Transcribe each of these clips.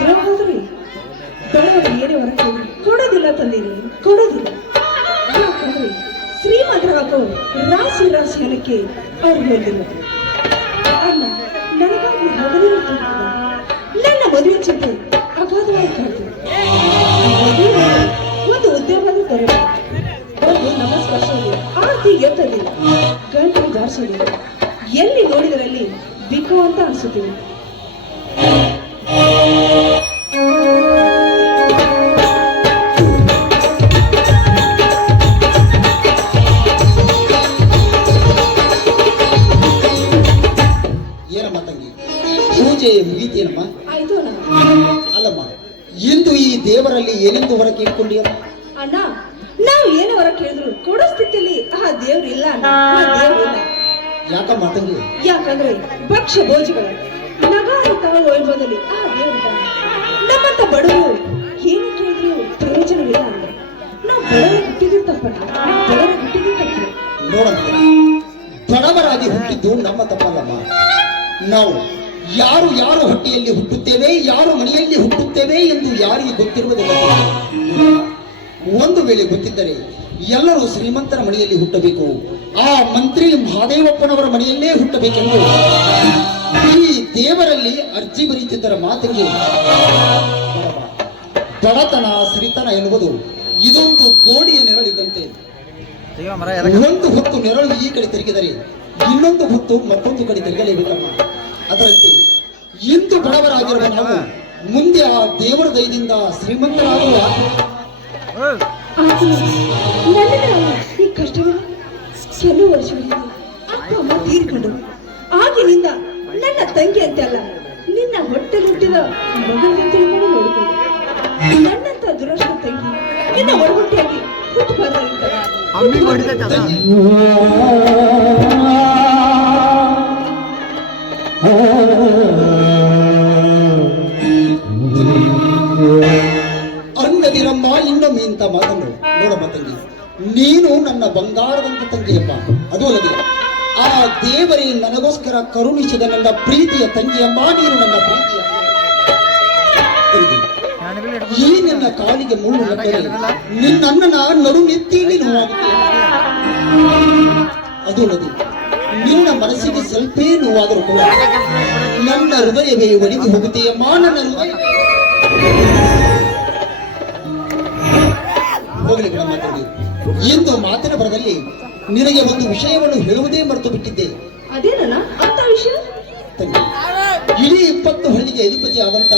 ದ್ರೌಪದಿ ಬಡವರ ಏನೇ ಹೊರಗೆ ಕೊಡೋದಿಲ್ಲ ತಂದೀನಿ, ಕೊಡೋದಿಲ್ಲ. ಯಾಕಂದ್ರೆ ಶ್ರೀಮಂತರಾಗೋ ರಾಶಿ ರಾಶಿ ಹಣಕ್ಕೆ ಅವ್ರು ಬಂದಿಲ್ಲ. ಅಣ್ಣ ನನಗಾಗಿ ಮಗನಿಗೆ ನನ್ನ ಮದುವೆ ಚಿಂತೆ ಅಗಾಧವಾಗಿ ಕಾಡ್ತು. ಒಂದು ಉದ್ಯೋಗವನ್ನು ತರಬೇಕು, ಒಂದು ನಮಸ್ಕರಿಸೋದಿಲ್ಲ, ಆರತಿ ಎತ್ತದಿಲ್ಲ, ಗಂಟು ಜಾರಿಸೋದಿಲ್ಲ. ಎಲ್ಲಿ ನೋಡಿದರಲ್ಲಿ ಬಿಕೋ ಅಂತ ಅನಿಸುತ್ತೀವಿ. ಏನಮ್ಮ ತಂಗಿ, ಪೂಜೆ ಮುಗೀತೇನಮ್ಮ? ಆಯ್ತು ಅಣ್ಣ. ಅಲ್ಲಮ್ಮ, ಇಂದು ಈ ದೇವರಲ್ಲಿ ಏನೆಂದು ಹೊರ ಕೇಳ್ಕೊಂಡಿಯಮ್ಮ? ಅಣ್ಣ, ನಾವು ಏನು ಹೊರ ಕೇಳಿದ್ರು ಕೊಡೋ ಸ್ಥಿತಿಯಲ್ಲಿ ಆ ದೇವ್ರು ಇಲ್ಲ ಅಣ್ಣ, ಆ ದೇವ್ರು ಇಲ್ಲ. ಯಾಕಮ್ಮ ತಂಗಿ? ಯಾಕಂದ್ರೆ ಭಕ್ಷ್ಯ ಭೋಜಿಗಳು ನಗಾರಿತ ವೈಭವದಲ್ಲಿ ಆ ದೇವ್ರು ನಮ್ಮಂತ ಬಡವರು ಏನು ಕೇಳಿದ್ರು ಪ್ರಯೋಜನವಿಲ್ಲ ಅಣ್ಣ. ನಾವು ಬಡವರು ಹುಟ್ಟಿದ್ರು ತಪ್ಪಣ್ಣ, ಬಡವರು ಹುಟ್ಟಿದ್ರು ತಪ್ಪು. ನೋಡಮ್ಮ, ಬಡವರಾಗಿ ಹುಟ್ಟಿದ್ದು ನಮ್ಮ ತಪ್ಪಲ್ಲಮ್ಮ. ನಾವು ಯಾರು ಯಾರು ಹೊಟ್ಟೆಯಲ್ಲಿ ಹುಟ್ಟುತ್ತೇವೆ, ಯಾರು ಮನೆಯಲ್ಲಿ ಹುಟ್ಟುತ್ತೇವೆ ಎಂದು ಯಾರಿಗೆ ಗೊತ್ತಿರುವುದಿಲ್ಲ. ಒಂದು ವೇಳೆ ಗೊತ್ತಿದ್ದರೆ ಎಲ್ಲರೂ ಶ್ರೀಮಂತರ ಮನೆಯಲ್ಲಿ ಹುಟ್ಟಬೇಕು, ಆ ಮಂತ್ರಿ ಮಹಾದೇವಪ್ಪನವರ ಮನೆಯಲ್ಲೇ ಹುಟ್ಟಬೇಕೆಂದು ಈ ದೇವರಲ್ಲಿ ಅರ್ಜಿ ಬರೀತಿದ್ದರ ಮಾತಿಗೆ ಬಡತನ ಸಿರಿತನ ಎನ್ನುವುದು ಇದೊಂದು ಗೋಡೆಯ ನೆರಳಿದ್ದಂತೆ. ಒಂದು ಹೊತ್ತು ನೆರಳು ಈ ಕಡೆ ತಿರುಗಿದರೆ ಇನ್ನೊಂದು ಹೊತ್ತು ಮತ್ತೊಂದು ಕಡೆ ತಿರುಗಲೇಬೇಕಮ್ಮ. ಅದರಂತೆ ಇಂದು ಬಡವರಾಗಿರುವ ನಾವು ಮುಂದೆ ಆ ದೇವರ ದಯದಿಂದ ಶ್ರೀಮಂತರಾಗುವ. ಈ ಕಷ್ಟಗಳ ಕೆಲವು ವರ್ಷಗಳಿಂದ ಅಪ್ಪ ಅಮ್ಮ ತೀರ್ಕೊಂಡು ಆಗಿನಿಂದ ನನ್ನ ತಂಗಿ ಅಂತ ಅಲ್ಲ, ನಿನ್ನ ಹೊಟ್ಟೆ ಹುಟ್ಟಿದ ಮಗನಂತ ನೋಡಿಕೊಂಡು ನನ್ನಂತ ದುರಷ್ಟ ತಂಗಿ ನಿನ್ನ ಒಡಹುಟ್ಟಿಯಾಗಿ ಹುಟ್ಟಬಾರ್ದಾಗಿದ್ದ. ಅನ್ನದಿರಮ್ಮ ಇನ್ನೊಮ್ಮೆ ಇಂಥ ಮಾತನ್ನು ನೋಡಮ್ಮ ತಂಗಿ, ನೀನು ನನ್ನ ಬಂಗಾರದಂತ ತಂಗಿಯಪ್ಪ. ಅದು ಅಲ್ಲದೆ ಆ ದೇವರೇ ನನಗೋಸ್ಕರ ಕರುಣಿಸಿದ ನನ್ನ ಪ್ರೀತಿಯ ತಂಗಿಯಮ್ಮ, ನೀನು ನನ್ನ ಪ್ರೀತಿಯ ತಂಗಿ. ಈ ನಿನ್ನ ಕಾಲಿಗೆ ಮುಳ್ಳು ನಟ್ಟರೆ ನಿನ್ನನ್ನ ನಡು ನೆತ್ತಿ ನೋವಾಗುತ್ತೆ. ಅದು ಅಲ್ಲದೆ ನಿನ್ನ ಮನಸ್ಸಿಗೆ ಸ್ವಲ್ಪ ನೋವಾದರೂ ಕೂಡ ನನ್ನ ಹೃದಯವೇ ಒಣಗಿ ಹೋಗುತ್ತೆಯಮ್ಮ, ನನ್ನ ಹೃದಯ ಹೋಗಲಿ ನಮ್ಮ ತಂಗಿ. ಇಂದು ಮಾತಿನ ಬರದಲ್ಲಿ ನಿನಗೆ ಒಂದು ವಿಷಯವನ್ನು ಹೇಳುವುದೇ ಮರೆತು ಬಿಟ್ಟಿದ್ದೆ. ಅದೇನಲ್ಲ ಅಂತ ವಿಷಯ ತಂಗಿ, ಇಡೀ 20 ಹಳ್ಳಿಗೆ ಅಧಿಪತಿ ಆದಂತ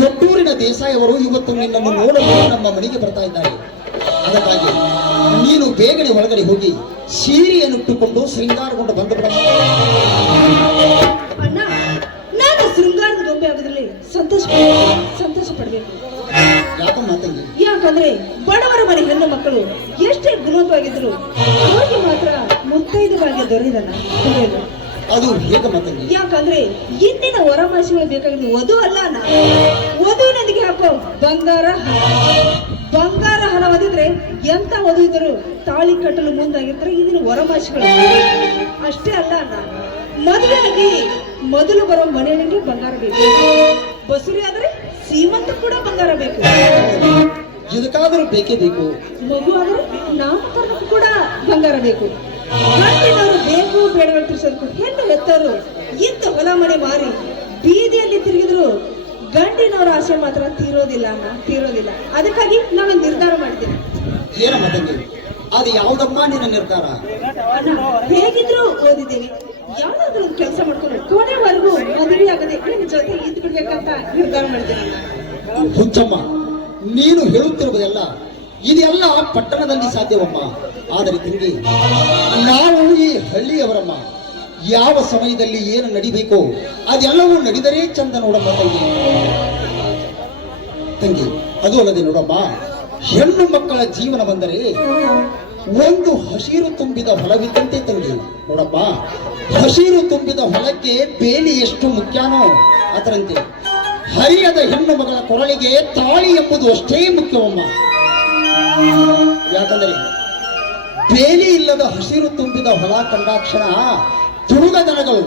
ದೊಡ್ಡೂರಿನ ದೇಸಾಯಿಯವರು ಇವತ್ತು ನಿನ್ನನ್ನು ನೋಡಲು ನಮ್ಮ ಮನೆಗೆ ಬರ್ತಾ ಇದ್ದಾರೆ. ಅದಕ್ಕಾಗಿ ನೀನು ಬೇಗನೆ ಒಳಗಡೆ ಹೋಗಿ ಸೀರೆಯನ್ನುಟ್ಟುಕೊಂಡು ಶೃಂಗಾರಗೊಂಡು ಬಂದುಬಿಡ. ಅಣ್ಣ, ನಾನು ಶೃಂಗಾರದ ಗೊಂಬೆ ಆಗೋದ್ರಲ್ಲಿ ಸಂತೋಷ ಪಡಬೇಕು. ಯಾಕಮ್ಮ ತಂಗಿ? ಯಾಕಂದ್ರೆ ಬಡವರ ಮನೆ ಹೆಣ್ಣು ಮಕ್ಕಳು ಎಷ್ಟೇ ಗುಣವಾಗಿದ್ರು ಅವರಿಗೆ ಮಾತ್ರ ಮುತ್ತೈದವಾಗಿ ದೊರೆಯದಲ್ಲ. ಅದು ಹೇಗಮ್ಮ ತಂಗಿ? ಯಾಕಂದ್ರೆ ಇಂದಿನ ಹೊರಮಾಸಿಗಳು ಬೇಕಾಗಿದ್ದು ವಧು ಅಲ್ಲ ಅಣ್ಣ. ವಧುವಿನೊಂದಿಗೆ ಹಾಕೋ ಬಂಗಾರ ಹಣ ಒದಿದ್ರೆ ಎಂತ ವಧು ಇದ್ದರು ತಾಳಿ ಕಟ್ಟಲು ಮುಂದಾಗಿರ್ತಾರೆ ಇಂದಿನ ಹೊರಮಾಸಿಗಳು. ಅಷ್ಟೇ ಅಲ್ಲ ಅಣ್ಣ, ಮದುವೆ ಆಗಿ ಮೊದಲು ಬರೋ ಮನೆಯೊಳಗೆ ಬಂಗಾರ ಬೇಕು, ಬಸುರಿ ಆದ್ರೆ ಶ್ರೀಮಂತ ಕೂಡ ಬಂಗಾರ ಬೇಕು. ಇದಕ್ಕಾದರೂ ಬೇಕೇ ಬೇಕು. ಮಗು ಆದ್ರೆ ನಾಮಕರಣಕ್ಕೂ ಕೂಡ ಬಂಗಾರ ಬೇಕು. ಗಂಡಿನವರು ಬೇಕು ಬೇಡಗಳು ತಿರ್ಸೋದಕ್ಕೂ ಹೆಣ್ಣು ಹೆತ್ತವರು ಇಂಥ ಹೊಲ ಮನೆ ಮಾರಿ ಬೀದಿಯಲ್ಲಿ ತಿರುಗಿದ್ರು ಗಂಡಿನವರ ಆಸೆ ಮಾತ್ರ ತೀರೋದಿಲ್ಲ ಅಣ್ಣ, ತೀರೋದಿಲ್ಲ. ಅದಕ್ಕಾಗಿ ನಾನು ನಿರ್ಧಾರ ಮಾಡ್ತೀನಿ. ಏನಮ್ಮ ತಂಗಿ, ಅದು ಯಾವ್ದಮ್ಮ ನಿನ್ನ ನಿರ್ಧಾರ? ಅಣ್ಣ, ಹೇಗಿದ್ರು ಓದಿದ್ದೀನಿ, ಯಾವ್ದಾದ್ರು ಒಂದು ಕೆಲಸ ಮಾಡ್ಕೊಂಡು ಕೊನೆವರೆಗೂ ಮದುವೆ ಆಗದೆ ನಿನ್ನ ಜೊತೆ ಇದ್ದು ಬಿಡ್ಬೇಕಂತ ನಿರ್ಧಾರ ಮಾಡ್ತೀನಿ ಅಣ್ಣ. ಹುಚ್ಚಮ್ಮ, ನೀನು ಹೇಳುತ್ತಿರುವುದೆಲ್ಲ ಇದೆಲ್ಲ ಪಟ್ಟಣದಲ್ಲಿ ಸಾಧ್ಯವಮ್ಮ. ಆದರೆ ತಂಗಿ, ನಾವು ಈ ಹಳ್ಳಿಯವರಮ್ಮ, ಯಾವ ಸಮಯದಲ್ಲಿ ಏನು ನಡಿಬೇಕೋ ಅದೆಲ್ಲವೂ ನಡೆದರೆ ಚಂದ ನೋಡಮ್ಮ ತಂಗಿ. ಅದು ಅಲ್ಲದೆ ನೋಡಮ್ಮ, ಹೆಣ್ಣು ಮಕ್ಕಳ ಜೀವನ ಬಂದರೆ ಒಂದು ಹಸಿರು ತುಂಬಿದ ಹೊಲವಿದ್ದಂತೆ ತಂಗಿ. ನೋಡಮ್ಮ, ಹಸಿರು ತುಂಬಿದ ಹೊಲಕ್ಕೆ ಬೇಲಿ ಎಷ್ಟು ಮುಖ್ಯನೋ ಅದರಂತೆ ಹರಿಯದ ಹೆಣ್ಣು ಮಗಳ ಕೊರಳಿಗೆ ತಾಳಿ ಎಂಬುದು ಅಷ್ಟೇ ಮುಖ್ಯವಮ್ಮ. ಯಾಕಂದರೆ ಬೇಲಿ ಇಲ್ಲದ ಹಸಿರು ತುಂಬಿದ ಹೊಲ ಕಂಡಾಕ್ಷಣ ತುಳುಗ ದನಗಳು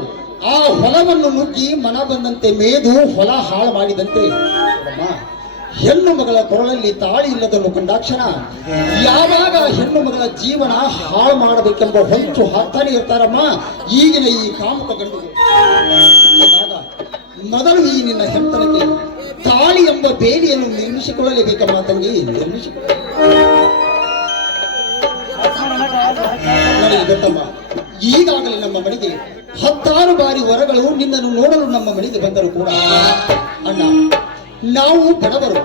ಆ ಹೊಲವನ್ನು ನುಗ್ಗಿ ಮನ ಬಂದಂತೆ ಮೇದು ಹೊಲ ಹಾಳು ಮಾಡಿದಂತೆ ಹೆಣ್ಣು ಮಗಳ ಕೊರಳಲ್ಲಿ ತಾಳಿ ಇಲ್ಲದನ್ನು ಕಂಡಾಕ್ಷಣ ಯಾವಾಗ ಹೆಣ್ಣು ಮಗಳ ಜೀವನ ಹಾಳು ಮಾಡಬೇಕೆಂಬ ಹೊಂಚು ಹಾಕ್ತಾನೆ ಇರ್ತಾರಮ್ಮ ಈಗಿನ ಈ ಕಾಮುಕ ಗಂಡು. ಮೊದಲು ಈ ನಿನ್ನ ಹೆಂಡತನಕ್ಕೆ ತಾಳಿ ಎಂಬ ಬೇಲಿಯನ್ನು ನಿರ್ಮಿಸಿಕೊಳ್ಳಲೇಬೇಕಮ್ಮ ತಂಗಿ, ನಿರ್ಮಿಸಿಕೊಳ್ಳ. ನನಗೆ ಗೊತ್ತಮ್ಮ, ಈಗಾಗಲೇ ನಮ್ಮ ಮನೆಗೆ 10 ಬಾರಿ ವರಗಳು ನಿನ್ನನ್ನು ನೋಡಲು ನಮ್ಮ ಮನೆಗೆ ಬಂದರು ಕೂಡ ಅಣ್ಣ, ನಾವು ಬಡವರು,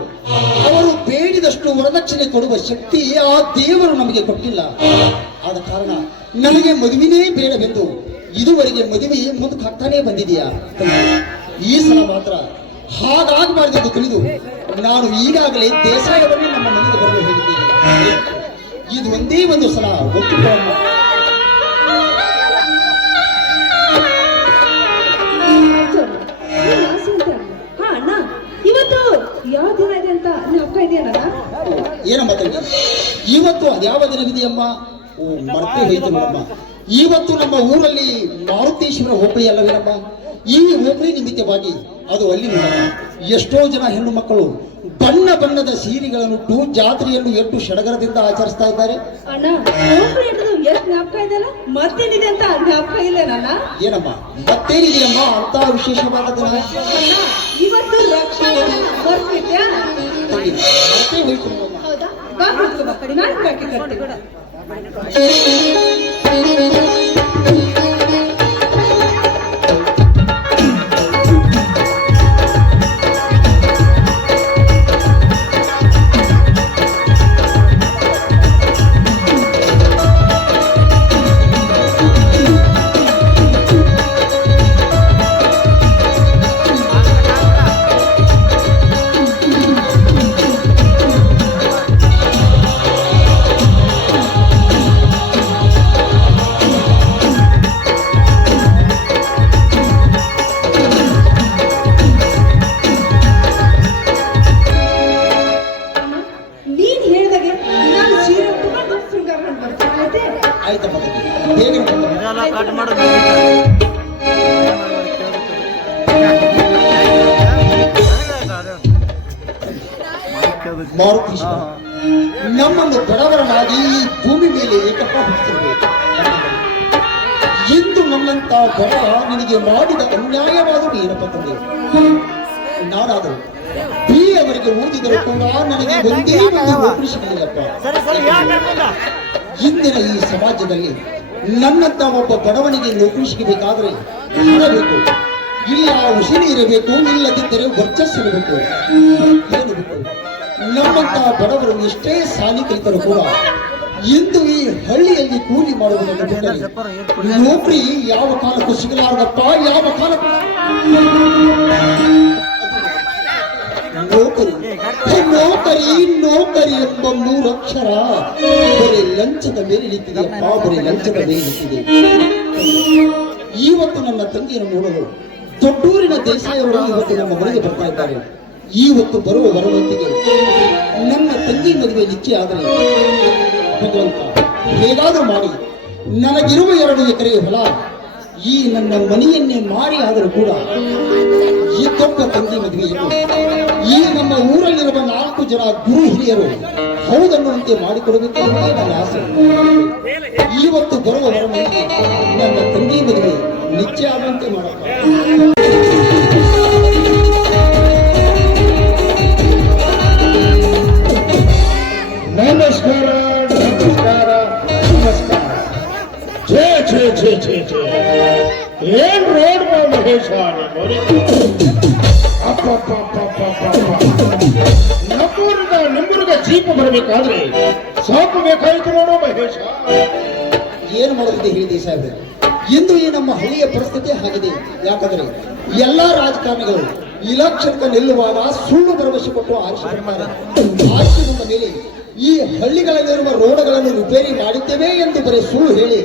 ಅವರು ಬೇಡಿದಷ್ಟು ವರದಕ್ಷಿಣೆ ಕೊಡುವ ಶಕ್ತಿ ಆ ದೇವರು ನಮಗೆ ಕೊಟ್ಟಿಲ್ಲ. ಆದ ಕಾರಣ ನನಗೆ ಮದುವೆನೇ ಬೇಡವೆಂದು ಇದುವರೆಗೆ ಮದುವೆ ಮುಂದಕ್ಕೆ ಹಾಕ್ತಾನೇ ಬಂದಿದೆಯಾ. ಈ ಸಲ ಮಾತ್ರ ಹಾಗಾಗಬಾರದೆಂದು ತಿಳಿದು ನಾನು ಈಗಾಗಲೇ ದೇಸಾಯವನ್ನೇ ನಮ್ಮ ಮನೆಗೆ ಬರಲು ಹೇಳಿದ್ದೇನೆ. ಇದು ಒಂದೇ ಒಂದು ಸಲ ಒಪ್ಪಿಕೊಳ್ಳ. ಇವತ್ತು ಯಾವ ದಿನ ಇದೆ ಅಂತ ಅಕ್ಕ ಇದೆಯಲ್ಲ? ಏನಮ್ಮ ತಂಗಿ, ಇವತ್ತು ಅದ್ಯಾವ ದಿನವಿದೆಯಮ್ಮ? ಓ, ಮರ್ತೇ ಹೋಯ್ತು ನೋಡಮ್ಮ. ಇವತ್ತು ನಮ್ಮ ಊರಲ್ಲಿ ಮಾರುತೇಶ್ವರ ಹೋಬಳಿ ಅಲ್ಲವೇನಮ್ಮ? ಈ ಹೋಬಳಿ ನಿಮಿತ್ತವಾಗಿ ಅದು ಅಲ್ಲಿ ನೋಡಮ್ಮ, ಎಷ್ಟೋ ಜನ ಹೆಣ್ಣು ಮಕ್ಕಳು ಬಣ್ಣ ಬಣ್ಣದ ಸೀರೆಗಳನ್ನುಟ್ಟು ಜಾತ್ರೆಯನ್ನು ಎಷ್ಟು ಸಡಗರದಿಂದ ಆಚರಿಸ್ತಾ ಇದ್ದಾರೆ. ಅಣ್ಣ, ಎಷ್ಟು ಜ್ಞಾಪಕ ಇದೆಯಲ್ಲ, ಮತ್ತೇನಿದೆ ಅಂತ ಜ್ಞಾಪಕ ಇಲ್ಲೇನಲ್ಲ? ಏನಮ್ಮ ಮತ್ತೇನಿದೆಯಮ್ಮ ಅಂತ ವಿಶೇಷವಾದ ದಿನ? ಇವತ್ತು ರಕ್ಷಾಬಂಧನ ಬರ್ತಿದ್ಯಾ? ಮರ್ತೇ ಹೋಯ್ತು ನೋಡಮ್ಮ. ಹೌದಾ? ಬಾ ಕೂತ್ಕೋ, ನಾನು ಕಾಕಿ ಕಟ್ತೀನಿ. ಮಾರುತೇಶ್ವರ ನಮ್ಮನ್ನು ಬಡವರನಾಗಿ ಈ ಭೂಮಿ ಮೇಲೆ ಏಕಪ್ಪ ಹುಟ್ಟಿಸಬೇಕು. ಇಂದು ನನ್ನಂತ ಬಡವ ನಿನಗೆ ಮಾಡಿದ ಅನ್ಯಾಯವಾದರೂ ಏನಪ್ಪ ತಂದೆ? ನಾನಾದರೂ ಬಿ ಅವರಿಗೆ ಓದಿದರೂ ಕೂಡ ನನಗೆ ಒಂದೇ ಒಂದು ನೌಕರಿ ಸಿಗಲಿಲ್ಲಪ್ಪ. ಇಂದಿನ ಈ ಸಮಾಜದಲ್ಲಿ ನನ್ನಂತ ಒಬ್ಬ ಬಡವನಿಗೆ ನೌಕರಿ ಸಿಗಬೇಕಾದ್ರೆ ಇರಬೇಕು, ಇಲ್ಲ ಉಸಿರು ಇರಬೇಕು, ಇಲ್ಲದಿದ್ದರೆ ವರ್ಚಸ್ಸಿರಬೇಕು. ಏನು ಬೇಕು? ನಮ್ಮಂತ ಬಡವರು ಎಷ್ಟೇ ಸಾಲಿ ಕಲಿತರೂ ಕೂಡ ಇಂದು ಈ ಹಳ್ಳಿಯಲ್ಲಿ ಕೂಲಿ ಮಾಡುವುದನ್ನು ಬಿಟ್ಟರೆ ನೌಕರಿ ಯಾವ ಕಾಲಕ್ಕೂ ಸಿಗಲಾರದಪ್ಪ. ಯಾವ ಕಾಲಕ್ಕೂ ನೌಕರಿ ನೌಕರಿ ನೌಕರಿ ಎಂಬ 3 ಅಕ್ಷರ ಬರೀ ಲಂಚದ ಮೇಲೆ ನಿಂತಿದೆಯಪ್ಪ, ಬರೀ ಲಂಚದ ಮೇಲೆ ನಿಂತಿದೆ. ಇವತ್ತು ನನ್ನ ತಂಗಿಯನ್ನು ನೋಡಲು ದೊಡ್ಡೂರಿನ ದೇಸಾಯವರು ಇವತ್ತು ನಮ್ಮ ಮನೆಗೆ ಬರ್ತಾ ಇದ್ದಾರೆ. ಇವತ್ತು ಬರುವ ವರದೊಂದಿಗೆ ನನ್ನ ತಂಗಿ ಮದುವೆ ನಿಶ್ಚಯ ಆದರೆ ಭಗವಂತ ಹೇಗಾದರೂ ಮಾಡಿ ನನಗಿರುವ 2 ಎಕರೆ ಹೊಲ ಈ ನನ್ನ ಮನೆಯನ್ನೇ ಮಾರಿ ಆದರೂ ಕೂಡ ಈ ದೊಡ್ಡ ತಂಗಿ ಮದುವೆಯನ್ನು ಈ ನಮ್ಮ ಊರಲ್ಲಿರುವ 4 ಜನ ಗುರು ಹಿರಿಯರು ಹೌದನ್ನುವಂತೆ ಮಾಡಿಕೊಡಬೇಕೆಂಬುದೇ ನನ್ನ ಆಸೆ. ಇವತ್ತು ಬರುವ ವರದೊಂದಿಗೆ ನನ್ನ ತಂಗಿ ಮದುವೆ ನಿಶ್ಚಯ ಆದಂತೆ ಮಾಡಪ್ಪ. ನಮಸ್ಕಾರ ನಮಸ್ಕಾರ ನಮಸ್ಕಾರ. ಛೇ ಛೇ ಛೇ ಛೇ ಛೇ, ಏನ್ ರೋಡ್ ಮಹೇಶ, ನಮ್ಮೂರಿಂದ ನಿಮ್ಮೂರಿಗೆ ಜೀಪ್ ಬರಬೇಕಾದ್ರೆ ಸಾಕು ಬೇಕಾಯಿತು ನೋಡೋ ಮಹೇಶ. ಏನು ಮಾಡೋದಿದೆ ಹೇಳಿದೆ ಸಾಹೇಬ್ರೆ, ಇಂದು ಈ ನಮ್ಮ ಹಳ್ಳಿಯ ಪರಿಸ್ಥಿತಿ ಆಗಿದೆ. ಯಾಕಂದ್ರೆ ಎಲ್ಲಾ ರಾಜಕಾರಣಿಗಳು ಇಲೆಕ್ಷನ್ಗೆ ನಿಲ್ಲುವಾಗ ಸುಳ್ಳು ಭರವಸೆ ಕೊಟ್ಟು ಆರಿಸಿಬಿಡ್ತಾರೆ. ಆರಿಸಿದ ಮೇಲೆ ಈ ಹಳ್ಳಿಗಳಲ್ಲಿರುವ ರೋಡ್ಗಳನ್ನು ರಿಪೇರಿ ಮಾಡಿದ್ದೇವೆ ಎಂದು ಬರೀ ಸುಳ್ಳು ಹೇಳಿ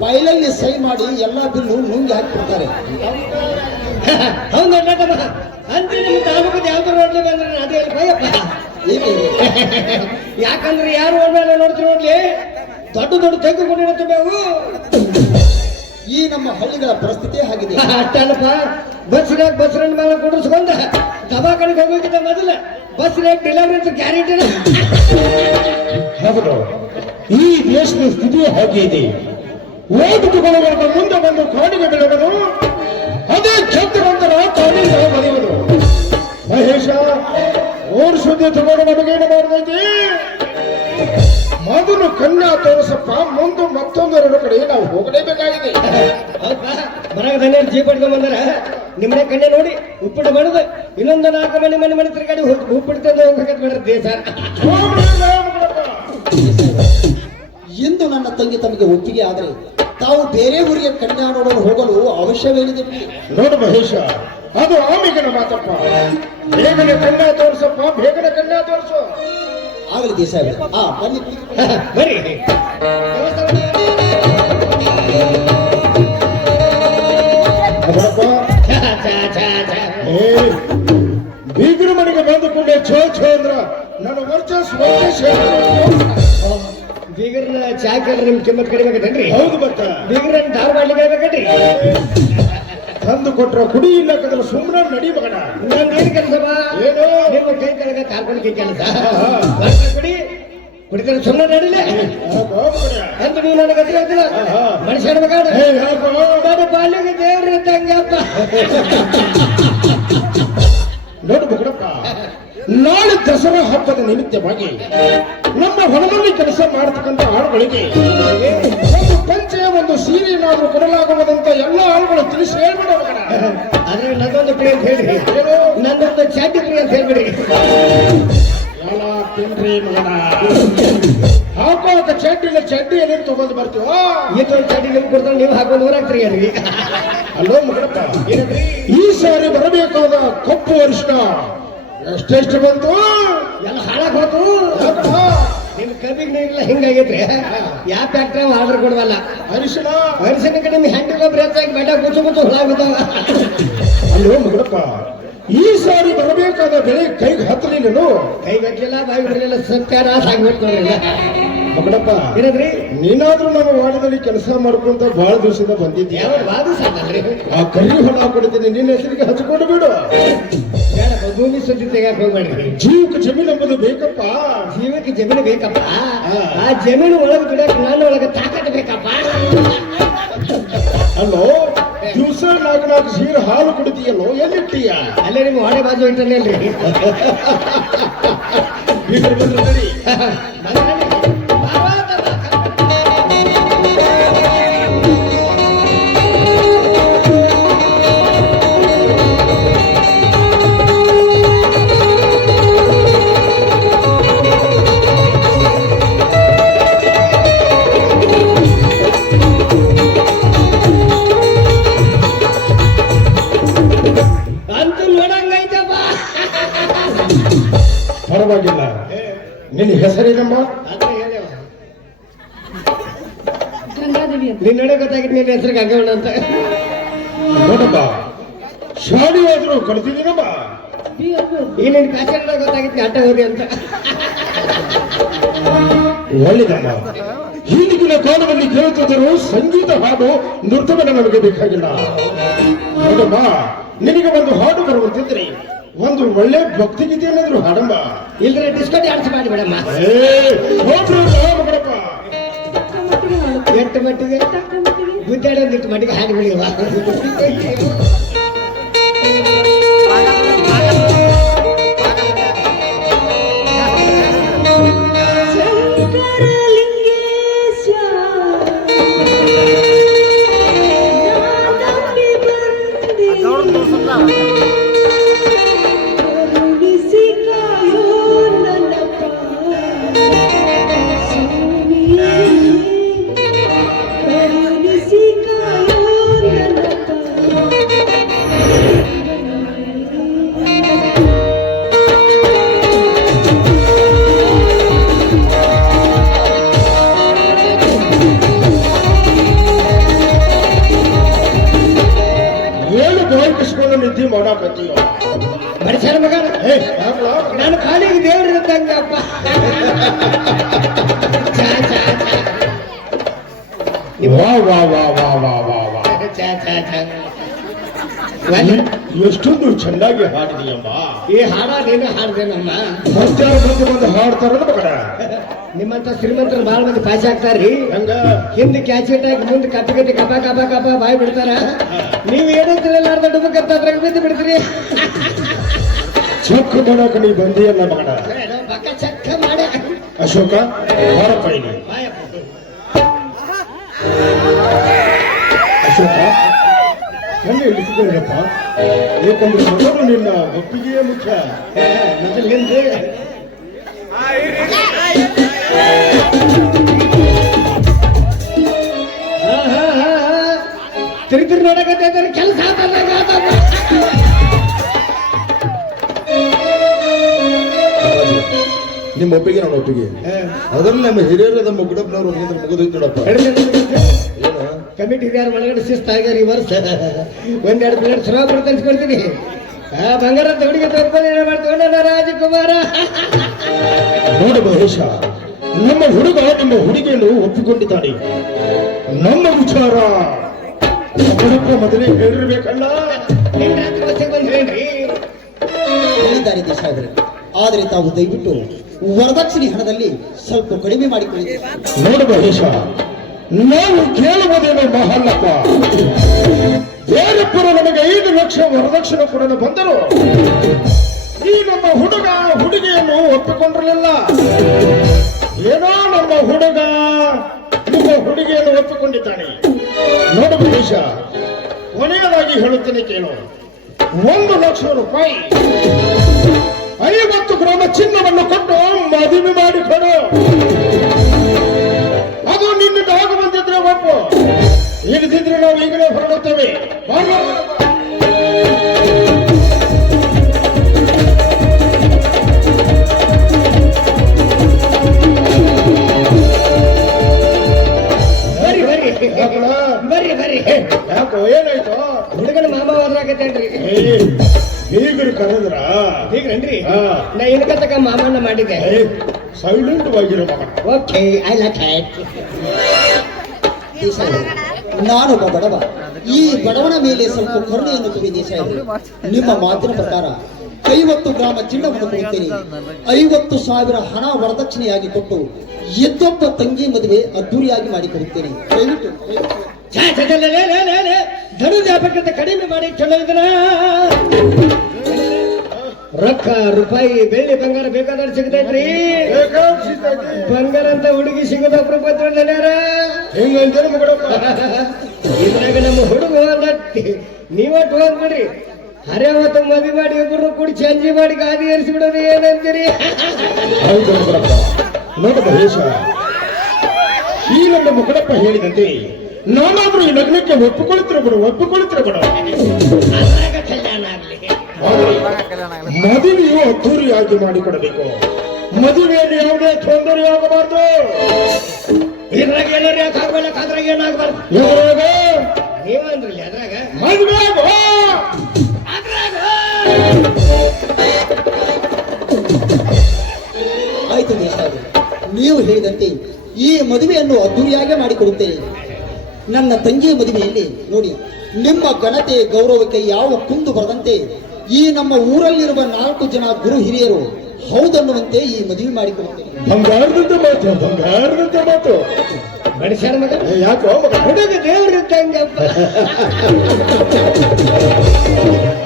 ಫೈಲಲ್ಲಿ ಸೈ ಮಾಡಿ ಎಲ್ಲಾ ಬಿಲ್ಲು ನುಂಗಿ ಹಾಕಿಬಿಡ್ತಾರೆ. ಯಾಕಂದ್ರೆ ಯಾರು ನೋಡ್ತೀವಿ ನೋಡ್ಲಿ, ದೊಡ್ಡ ದೊಡ್ಡ ತೆಗೆದುಕೊಂಡಿರುತ್ತೇವೆ. ಈ ನಮ್ಮ ಹಳ್ಳಿಗಳ ಪರಿಸ್ಥಿತಿ ಆಗಿದೆ. ಅಷ್ಟಲ್ಲಪ್ಪ, ಬಸ್ಸಿನಾಗ ಬಸ್ರನ್ನ ಮೇಲೆ ಕುಡಿಸ್ಕೊಂಡ ದವಾಖಾನೆಗೆ ಹೋಗೋಕ್ಕಿಂತ ಮೊದಲ ಬಸ್ ರೇಟ್ ಡೆಲಿವರಿ ಅಂತ ಗ್ಯಾರಂಟಿ ಹೌದು, ಈ ದೇಶದ ಸ್ಥಿತಿ ಹಾಗೆ ಇದೆ. ಓಟು ತಗೊಳ್ಳುವಾಗ ಮುಂದೆ ಬಂದು ಕಾಡಿಗೆ ಬೆಳೆಯುವುದು, ಅದೇ ಛತ್ರವಂತರ ಕಾಡಿಂದ ಬರೆಯುವುದು. ಮಹೇಶ, ಓಡ್ ಸುದ್ದಿ ತಗೊಂಡು ನಮಗೇನು ಮಾಡ್ತೈತಿ? ಮೊದಲು ಕನ್ಯಾ ತೋರಿಸಪ್ಪ, ಮುಂದೆ ಮತ್ತೊಂದೆರಡು ಕಡೆ ನಾವು ಹೋಗಲೇಬೇಕಾಗಿದೆ. ಮರಗದಣ್ಣ ಜೀಪ್ ಪಡ್ಕೊಂಡ್ ಬಂದಾರ. ನಿಮ್ಮನೆ ಕಣ್ಣೆ ನೋಡಿ ಉಪ್ಪಿಟ್ಟು ಮಾಡುದು, ಇನ್ನೊಂದು 4 ಮನೆ ತಿರುಗಾಡಿ ಉಪ್ಪಿಟ್ಟು ಹೋಗ್ಬೇಕಂತ ಬಿಡ್ರಿ ಸರ್. ಎಂದು ನನ್ನ ತಂಗಿ ತಮಗೆ ಒಪ್ಪಿಗೆ ಆದರೆ ತಾವು ಬೇರೆ ಊರಿಗೆ ಕನ್ಯಾ ನೋಡಲು ಹೋಗಲು ಅವಶ್ಯವೇನಿದೆ? ನೋಡು ಮಹೇಶ, ಅದು ಆಮಿಗನ ಮಾತಪ್ಪ. ಬೇಗನೆ ಕನ್ಯಾ ತೋರಿಸಪ್ಪ, ಬೇಗನೆ ಕನ್ಯಾ ತೋರಿಸು. ಆಗಲಿ ದೇಸಾಯಿ, ಬನ್ನಿ. ಬರೀ ಬೀಗರ ಮನೆಗೆ ಬಂದುಕೊಂಡೆ ಛೋ ಛೋ ಅಂದ್ರ ನನ್ನ ವರ್ಚಸ್ ಬೀಗರ್ನ ಚಾ ಕೇಳಿದ್ರೆ ನಿಮ್ ಕಿಮ್ಮತ್ ಕಡಿಮೆ ಆಗತ್ತೇನ್ರಿ? ಹೌದು. ಮತ್ತ ಬೀಗರನ್ನ ದಾರು ಮಾಡ್ಲಿಕ್ಕೆ ಹೇಳ್ಬೇಕನ್ರಿ? ತಂದು ಕೊಟ್ರ ಕುಡಿ ಇಲ್ಲಕಂದ್ರೆ ಸುಮ್ಮನೆ ನಡಿ ಮಗನ. ನಂಗೆ ಏನ್ ಕೆಲಸ ಬಾ? ಏನು? ನಿಮ್ಮ ಕೈ ಕೆಳಗ ಕಾರ್ಪಣಿಕೆ ಕೆಲಸ. ಕುಡಿ ಕುಡಿತಾರೆ ಸುಮ್ಮನೆ ನಡಿಲೆ ಅಂತ ನೀವು ನನಗೆ ಅದ್ರ ಹೇಳ್ತೀರ. ಮನುಷ್ಯ ನನ್ನ ಬಾಲ್ಯಗೆ ದೇವ್ರ ತಂಗಪ್ಪ. ನೋಡು ಮಗನಪ್ಪ, ನಾಳೆ ದಸರಾ ಹಬ್ಬದ ನಿಮಿತ್ತವಾಗಿ ನಮ್ಮ ಹೊಲದಲ್ಲಿ ಕೆಲಸ ಮಾಡತಕ್ಕಂಥ ಆಳುಗಳಿಗೆ ಒಂದು ಪಂಚೆ, ಒಂದು ಸೀರೆ ಏನಾದ್ರೂ ಕೊಡಲಾಗುವುದಂತ ಎಲ್ಲ ಆಳುಗಳು ತಿಳಿಸಿ ಹೇಳ್ಬಿಡ ಮಗನ. ಆದ್ರೆ ನನ್ನೊಂದು ಪ್ರಿಯ ಅಂತ ಹೇಳ್ರಿ, ನನ್ನೊಂದು ಚಾಟಿ ಪ್ರಿಯ ಅಂತ ಹೇಳ್ಬಿಡಿ. ಎಲ್ಲ ತಿನ್ರಿ ಮಗನ. ಹಾಕುವಾಗ ಚಡ್ಡಿಯಲ್ಲಿ ತಗೊಂಡು ಬರ್ತೀವ. ಇದೊಂದು ಚಾಟಿ ನಿಮ್ಗೆ ಕೊಡ್ತಾರೆ, ನೀವು ಹಾಕೊಂಡು ಊರಾಗ್ತೀರಿ ಅಲ್ರಿ. ಅಲ್ಲೋ ಮಗನಪ್ಪ, ಈ ಸಾರಿ ಬರಬೇಕಾದ ಕಪ್ಪು ಅರಿಶಿನ ಎಷ್ಟೆಷ್ಟು ಬಂತು? ಎಲ್ಲ ಹಾಳಾಗ್ ಹೋತು. ನಿಮ್ ಕಬ್ಬಿಗೆ ನೀರಿಲ್ಲ ಹಿಂಗಾಗೈತ್ರಿ. ಯಾವ ಫ್ಯಾಕ್ಟ್ರಿ ಆರ್ಡರ್ ಕೊಡವಲ್ಲ. ಅರಿಶಿನ ಕಡೆ ನಿಮ್ ಹ್ಯಾಂಡಿಲ್ ಬ್ರೇಚಾಗಿ ಬೆಟ್ಟ ಮುಚ್ಚು ಹುಳಾಗ್ಬಿದ್ದಾವ. ಅಲ್ಲೋ ಮಗನಪ್ಪ, ಈ ಸಾರಿ ಬರಬೇಕಾದ ಬೆಳೆ ಕೈಗೆ ಹತ್ತಲಿಲ್ಲ. ಕೈಗೆ ಹತ್ತಲಿಲ್ಲ, ಬಾಯಿ ಬಿಡಲಿಲ್ಲ, ಸತ್ಯಾನಾಶ ಆಗ್ಬಿಟ್ಟು ನೋಡ್ರಿಲ್ಲ ಮಗನಪ್ಪ. ಏನಂದ್ರಿ? ನೀನಾದ್ರೂ ನಮ್ಮ ವಾರ್ಡದಲ್ಲಿ ಕೆಲಸ ಮಾಡ್ಕೊಂತ ಬಹಳ ದಿವಸದಿಂದ ಬಂದಿದ್ಯಾ. ಯಾವ ವಾದ ಸಾಕಲ್ರಿ? ಆ ಕರಿ ಹೊಲ ಕೊಡ್ತೀನಿ, ನಿನ್ನ ಹೆಸರಿಗೆ ಹಚ್ಕೊಂಡು ಬಿಡು. ಬೇಡಪ್ಪ, ಭೂಮಿ ಸುದ್ದಿ ತೆಗಿಯಕ್ ಹೋಗ್ಬೇಡ್ರಿ. ಜೀವಕ್ಕೆ ಜಮೀನು ಎಂಬುದು ಬೇಕಪ್ಪ. ಜೀವಕ್ಕೆ ಜಮೀನು ಬೇಕಪ್ಪ. ಆ ಜಮೀನು ಒಳಗೆ ದುಡಿಯಕ್ಕೆ ನನ್ನ ಒಳಗೆ ತಾಕತ್ತು ಬೇಕಪ್ಪ. ಅಲ್ಲೋ, ದಿವಸ 4 ಸೀರೆ ಹಾಲು ಕುಡಿತೀಯಲ್ಲೋ, ಎಲ್ಲಿಟ್ಟೀಯ? ಅಲ್ಲೇ ನಿಮ್ಮ ವಾಡೆ ಬಾಜು ಇಟ್ಟನಲ್ರಿ. ಅಂತೂ ನೋಡಂಗೈತಪ್ಪ. ಪರವಾಗಿಲ್ಲ. ನಿನ್ನ ಹೆಸರೇನಮ್ಮ? ಅದ್ರ ಹೇಳವ. ಗಂಗಾದೇವಿ ಅಂತ. ನಿನ್ನ ನಡೆ ಗೊತ್ತಾಗಿತ್ತು ನಿನ್ನ ಹೆಸರು ಗಂಗವಣ್ಣ ಅಂತ. ನೋಡಪ್ಪ, ಶಾಲೆಯಾದ್ರೂ ಕಲ್ತಿದ್ದೀನಮ್ಮ. ಈ ನಿನ್ನ ಪ್ಯಾಸೆಂಜರ್ ಗೊತ್ತಾಗಿತ್ತು ಆಟ ಹೋಗಿ ಅಂತ. ಒಳ್ಳೆದಮ್ಮ. ಹಿಂದಿನ ಕಾಲದಲ್ಲಿ ಕೇಳುತ್ತಿದ್ದರು ಸಂಗೀತ ಹಾಡು ನೃತ್ಯವನ್ನ ನಮಗೆ ಬೇಕಾಗಿಲ್ಲ. ನೋಡಮ್ಮ, ನಿನಗೆ ಒಂದು ಹಾಡು ಬರುವಂತಿದ್ರೆ ಒಂದು ಒಳ್ಳೆ ಭಕ್ತಿ ಗೀತೆ ಏನಾದ್ರು ಹಾಡಮ್ಮ. ಇಲ್ದ್ರೆ ಡಿಸ್ಕೋ ಡ್ಯಾನ್ಸ್ ಮಾಡಿ ಬಿಡಮ್ಮ. ಮಗನಪ್ಪ, ಎಷ್ಟು ಮಟ್ಟಿಗೆ ಗುದ್ದಾಡೋದಿಟ್ಟು ಮಟ್ಟಿಗೆ ಹಾಡಿ ಬಿಡಿವ. ನಿದ್ದೆ ಮಾಡಾಕತ್ತೀಯ ಮನುಷ್ಯನ ಮಗ. ನಾನು ಕಾಲಿಗೆ ದೇವ್ರ ಇದ್ದಂಗಪ್ಪ. ವಾ ವಾ ವಾ ವಾ ವಾ ವಾ ವಾ. ಎಷ್ಟೊಂದು ಚೆನ್ನಾಗಿ ಹಾಡಿದೀಯಮ್ಮ. ಈ ಹಾಡ ನೀನು ಹಾಡ್ದೇನಮ್ಮ. ಮಧ್ಯಾಹ್ನ ಮಂದಿ ಬಂದು ಹಾಡ್ತಾರಲ್ಲ ಮಗನ. ನಿಮ್ಮಂತ ಶ್ರೀಮಂತರು ಬಹಳ ಮಂದಿ ಪಾಸ್ ಆಗ್ತಾರ್ರಿ. ಹಂಗ ಹಿಂದೆ ಕ್ಯಾಸೆಟ್ ಹಾಕಿ ಮುಂದೆ ಕಪ್ಪಿ ಕಟ್ಟಿ ಕಪ ಕಪ ಕಪ ಬಾಯಿ ಬಿಡ್ತಾರ. ನೀವು ಏನಂತಿರಲ್ಲ ಅರ್ಧ ಡುಬಕ್ಕಂತ ಅದ್ರಾಗ ಬಿದ್ದು ಬಿಡ್ತೀರಿ. ಚಕ್ ಮಾಡಕ ನೀ ಬಂದಿಯಲ್ಲ ಮಗನ. ಪಕ್ಕ ಚಕ್ಕ ಮಾಡ ಅಶೋಕ ಬಾರಪ್ಪ ಇಲ್ಲಿ. ಅಶೋಕ ಕಣ್ಣು ಇಳಿಸಿಕೊಳ್ಳಪ್ಪ. ಏಕೆಂದ್ರೆ ಮೊದಲು ನಿನ್ನ ಒಪ್ಪಿಗೆಯೇ ಮುಖ್ಯ. ಮೊದಲಿಂದ ತಿರುಗಿ ನೋಡಕತ್ತ ಕೆಲಸ ನಿಮ್ಮ ಒಪ್ಪಿಗೆ ನನ್ನ ಒಪ್ಪಿಗೆ. ಅದರಲ್ಲಿ ನಮ್ಮ ಹಿರಿಯರು ನಮ್ಮ ಗುಡಪ್ಪನವರು ಮುಗಿದೋಯ್ತು ನೋಡಪ್ಪ. ಕಮಿಟಿ ಯಾರು ಒಳಗಡೆ ಶಿಸ್ತಾಗ್ಯಾರ ಈ ವರ್ಷ. ಒಂದೆರಡು ಪ್ಲೇಟ್ ಸುರಾಪುರ ತರಿಸ್ಕೊಡ್ತೀನಿ. ಬಂಗಾರ ಹುಡುಗಿ ತಗೊಂಡು ಮಾಡ್ತಗೊಂಡ ರಾಜಕುಮಾರ. ನೋಡು ಮಹೇಶ, ನಮ್ಮ ಹುಡುಗ ನಿಮ್ಮ ಹುಡುಗಿಯನ್ನು ಒಪ್ಪಿಕೊಂಡಿದ್ದಾನೆ. ನಮ್ಮ ವಿಚಾರ ಮೊದಲೇ ಹೇಳಿರ್ಬೇಕಲ್ಲ. ರಾತ್ರಿ ಬಸ್ಸಿಗೆ ಬಂದು ಹೇಳ್ರಿ. ಹೇಳಿದ್ದಾರೆ ದೇಶಾದರೆ. ಆದರೆ ತಾವು ದಯವಿಟ್ಟು ವರದಕ್ಷಿಣೆ ಹಣದಲ್ಲಿ ಸ್ವಲ್ಪ ಕಡಿಮೆ ಮಾಡಿಕೊಳ್ಳಿ. ನೋಡು ಮಹೇಶ, ನಾವು ಕೇಳುವುದೇನೋ ಮಹಲ್ಲಪ್ಪ. ಬೇರೊಬ್ಬರು ನಮಗೆ 5 ಲಕ್ಷ ವರದಕ್ಷಿಣೆ ಕೊಡಲು ಬಂದರು. ಈ ನಮ್ಮ ಹುಡುಗ ಹುಡುಗಿಯನ್ನು ಒಪ್ಪಿಕೊಂಡಿರಲಿಲ್ಲ. ಏನೋ ನಮ್ಮ ಹುಡುಗ ನಿಮ್ಮ ಹುಡುಗಿಯನ್ನು ಒಪ್ಪಿಕೊಂಡಿದ್ದಾನೆ. ನೋಡು ಮಹೇಶ, ಕೊನೆಯದಾಗಿ ಹೇಳುತ್ತೇನೆ ಕೇಳು. 1 ಲಕ್ಷ ರೂಪಾಯಿ 50 ಗ್ರಾಮ ಚಿನ್ನವನ್ನು ಕೊಟ್ಟು ಮದುವೆ ಮಾಡಿಕೊಡು. ಅದು ನಿನ್ನಿಂದ ಆಗ ಬಂದಿದ್ರೆ ಒಪ್ಪು, ಇಲ್ಲದಿದ್ರೆ ನಾವು ಈಗಲೇ ಹೊರಡುತ್ತೇವೆ. ಬರ್ರಿ ಬರ್ರಿ ಬರ್ರಿ ಬರ್ರಿ. ಯಾಕೋ ಏನಾಯ್ತು? ಹುಡುಗನ ಮಾಮ ಹೋದ್ರಾಗತ್ತೇನ್ರಿ. ಹೀಗರು ಕರೆದ್ರ ಹೀಗ್ರೇನ್ರಿ? ನಾ ಇನ್ಕತಕ ಮಾಮನ್ನ ಮಾಡಿದ್ದೆ. ಸೈಲೆಂಟ್ ಆಗಿರೋ ಮಗ. Okay, I like it. Desai, ನಾನೊಬ್ಬ ಬಡವ. ಈ ಬಡವನ ಮೇಲೆ ಸ್ವಲ್ಪ ಕರುಣೆಯನ್ನು ತೋರಿ ದೇಸಾಯಿ. ನಿಮ್ಮ ಮಾತಿನ ಪ್ರಕಾರ 50 ಗ್ರಾಮ ಚಿನ್ನವನ್ನು ಕೊಡುತ್ತೇನೆ. 50,000 ಹಣ ವರದಕ್ಷಿಣೆಯಾಗಿ ಕೊಟ್ಟು ಎದ್ದೊಬ್ಬ ತಂಗಿ ಮದುವೆ ಅದ್ದೂರಿಯಾಗಿ ಮಾಡಿಕೊಡುತ್ತೇನೆ. ದಯವಿಟ್ಟು ಧನು ವ್ಯಾಪಕತೆ ಕಡಿಮೆ ಮಾಡಿ ಚಲೋ ಇದನ್ನ. ರೊಕ್ಕ ರೂಪಾಯಿ ಬೆಳ್ಳಿ ಬಂಗಾರ ಬೇಕಾದ್ರೆ ಸಿಗತೈತ್ರಿ. ಬಂಗಾರ ಅಂತ ಹುಡುಗಿ ಸಿಗೋದ ಪ್ರಪಂಚ ನಡೆಯಾರ. ಇದ್ರಾಗ ನಮ್ಮ ಹುಡುಗ ನೀವಟ್ಟು ಹೋದ್ಬಿಡ್ರಿ. ಹರ್ಯಾವತ್ತು ಮದುವೆ ಮಾಡಿ ಒಬ್ಬರು ಕೂಡಿ ಚಂಜಿ ಮಾಡಿ ಗಾದಿ ಏರಿಸಿ ಬಿಡೋದು ಏನಂತೀರಿ? ನೋಡು ಮಹೇಶ, ಈ ನಮ್ಮ ಮುಖಡಪ್ಪ ಹೇಳಿದಂತೆ ನಾನಾದ್ರೂ ಈ ಲಗ್ನಕ್ಕೆ ಒಪ್ಪಿಕೊಳ್ಳುತ್ತಿರ ಬಿಡು. ಕಲ್ಯಾಣ ಆಗ್ಲಿ. ಮದುವೆಯು ಅದ್ದೂರಿಯಾಗಿ ಮಾಡಿಕೊಡಬೇಕು. ಮದುವೆಯಲ್ಲಿ ಯಾವುದೇ ತೊಂದರೆ ಆಗಬಾರ್ದು. ಇದ್ರಾಗ ಏನಾರ ಯಾಕಾಗಲ್ಲ, ಅದ್ರಾಗ ಏನಾಗಬಾರ್ದು. ನೀವಂದ್ರಲ್ಲಿ ಅದ್ರಾಗ ಮದುವೆ ಆಯ್ತು ದೇಸಾಯಿ, ನೀವು ಹೇಳಿದಂತೆ ಈ ಮದುವೆಯನ್ನು ಅದ್ದೂರಿಯಾಗಿ ಮಾಡಿಕೊಡುತ್ತೇನೆ. ನನ್ನ ತಂಗಿಯ ಮದುವೆಯಲ್ಲಿ ನೋಡಿ, ನಿಮ್ಮ ಘನತೆ ಗೌರವಕ್ಕೆ ಯಾವ ಕುಂದು ಬರದಂತೆ ಈ ನಮ್ಮ ಊರಲ್ಲಿರುವ 4 ಜನ ಗುರು ಹಿರಿಯರು ಹೌದನ್ನುವಂತೆ ಈ ಮದುವೆ ಮಾಡಿಕೊಡುತ್ತೇನೆ. ಬಂಗಾರದಂತ ಮಾತು ಮನುಷ್ಯನ ಮಗ. ಯಾಕೋ ಹುಡುಗ ದೇವ್ರಿದ್ದಂಗಪ್ಪ.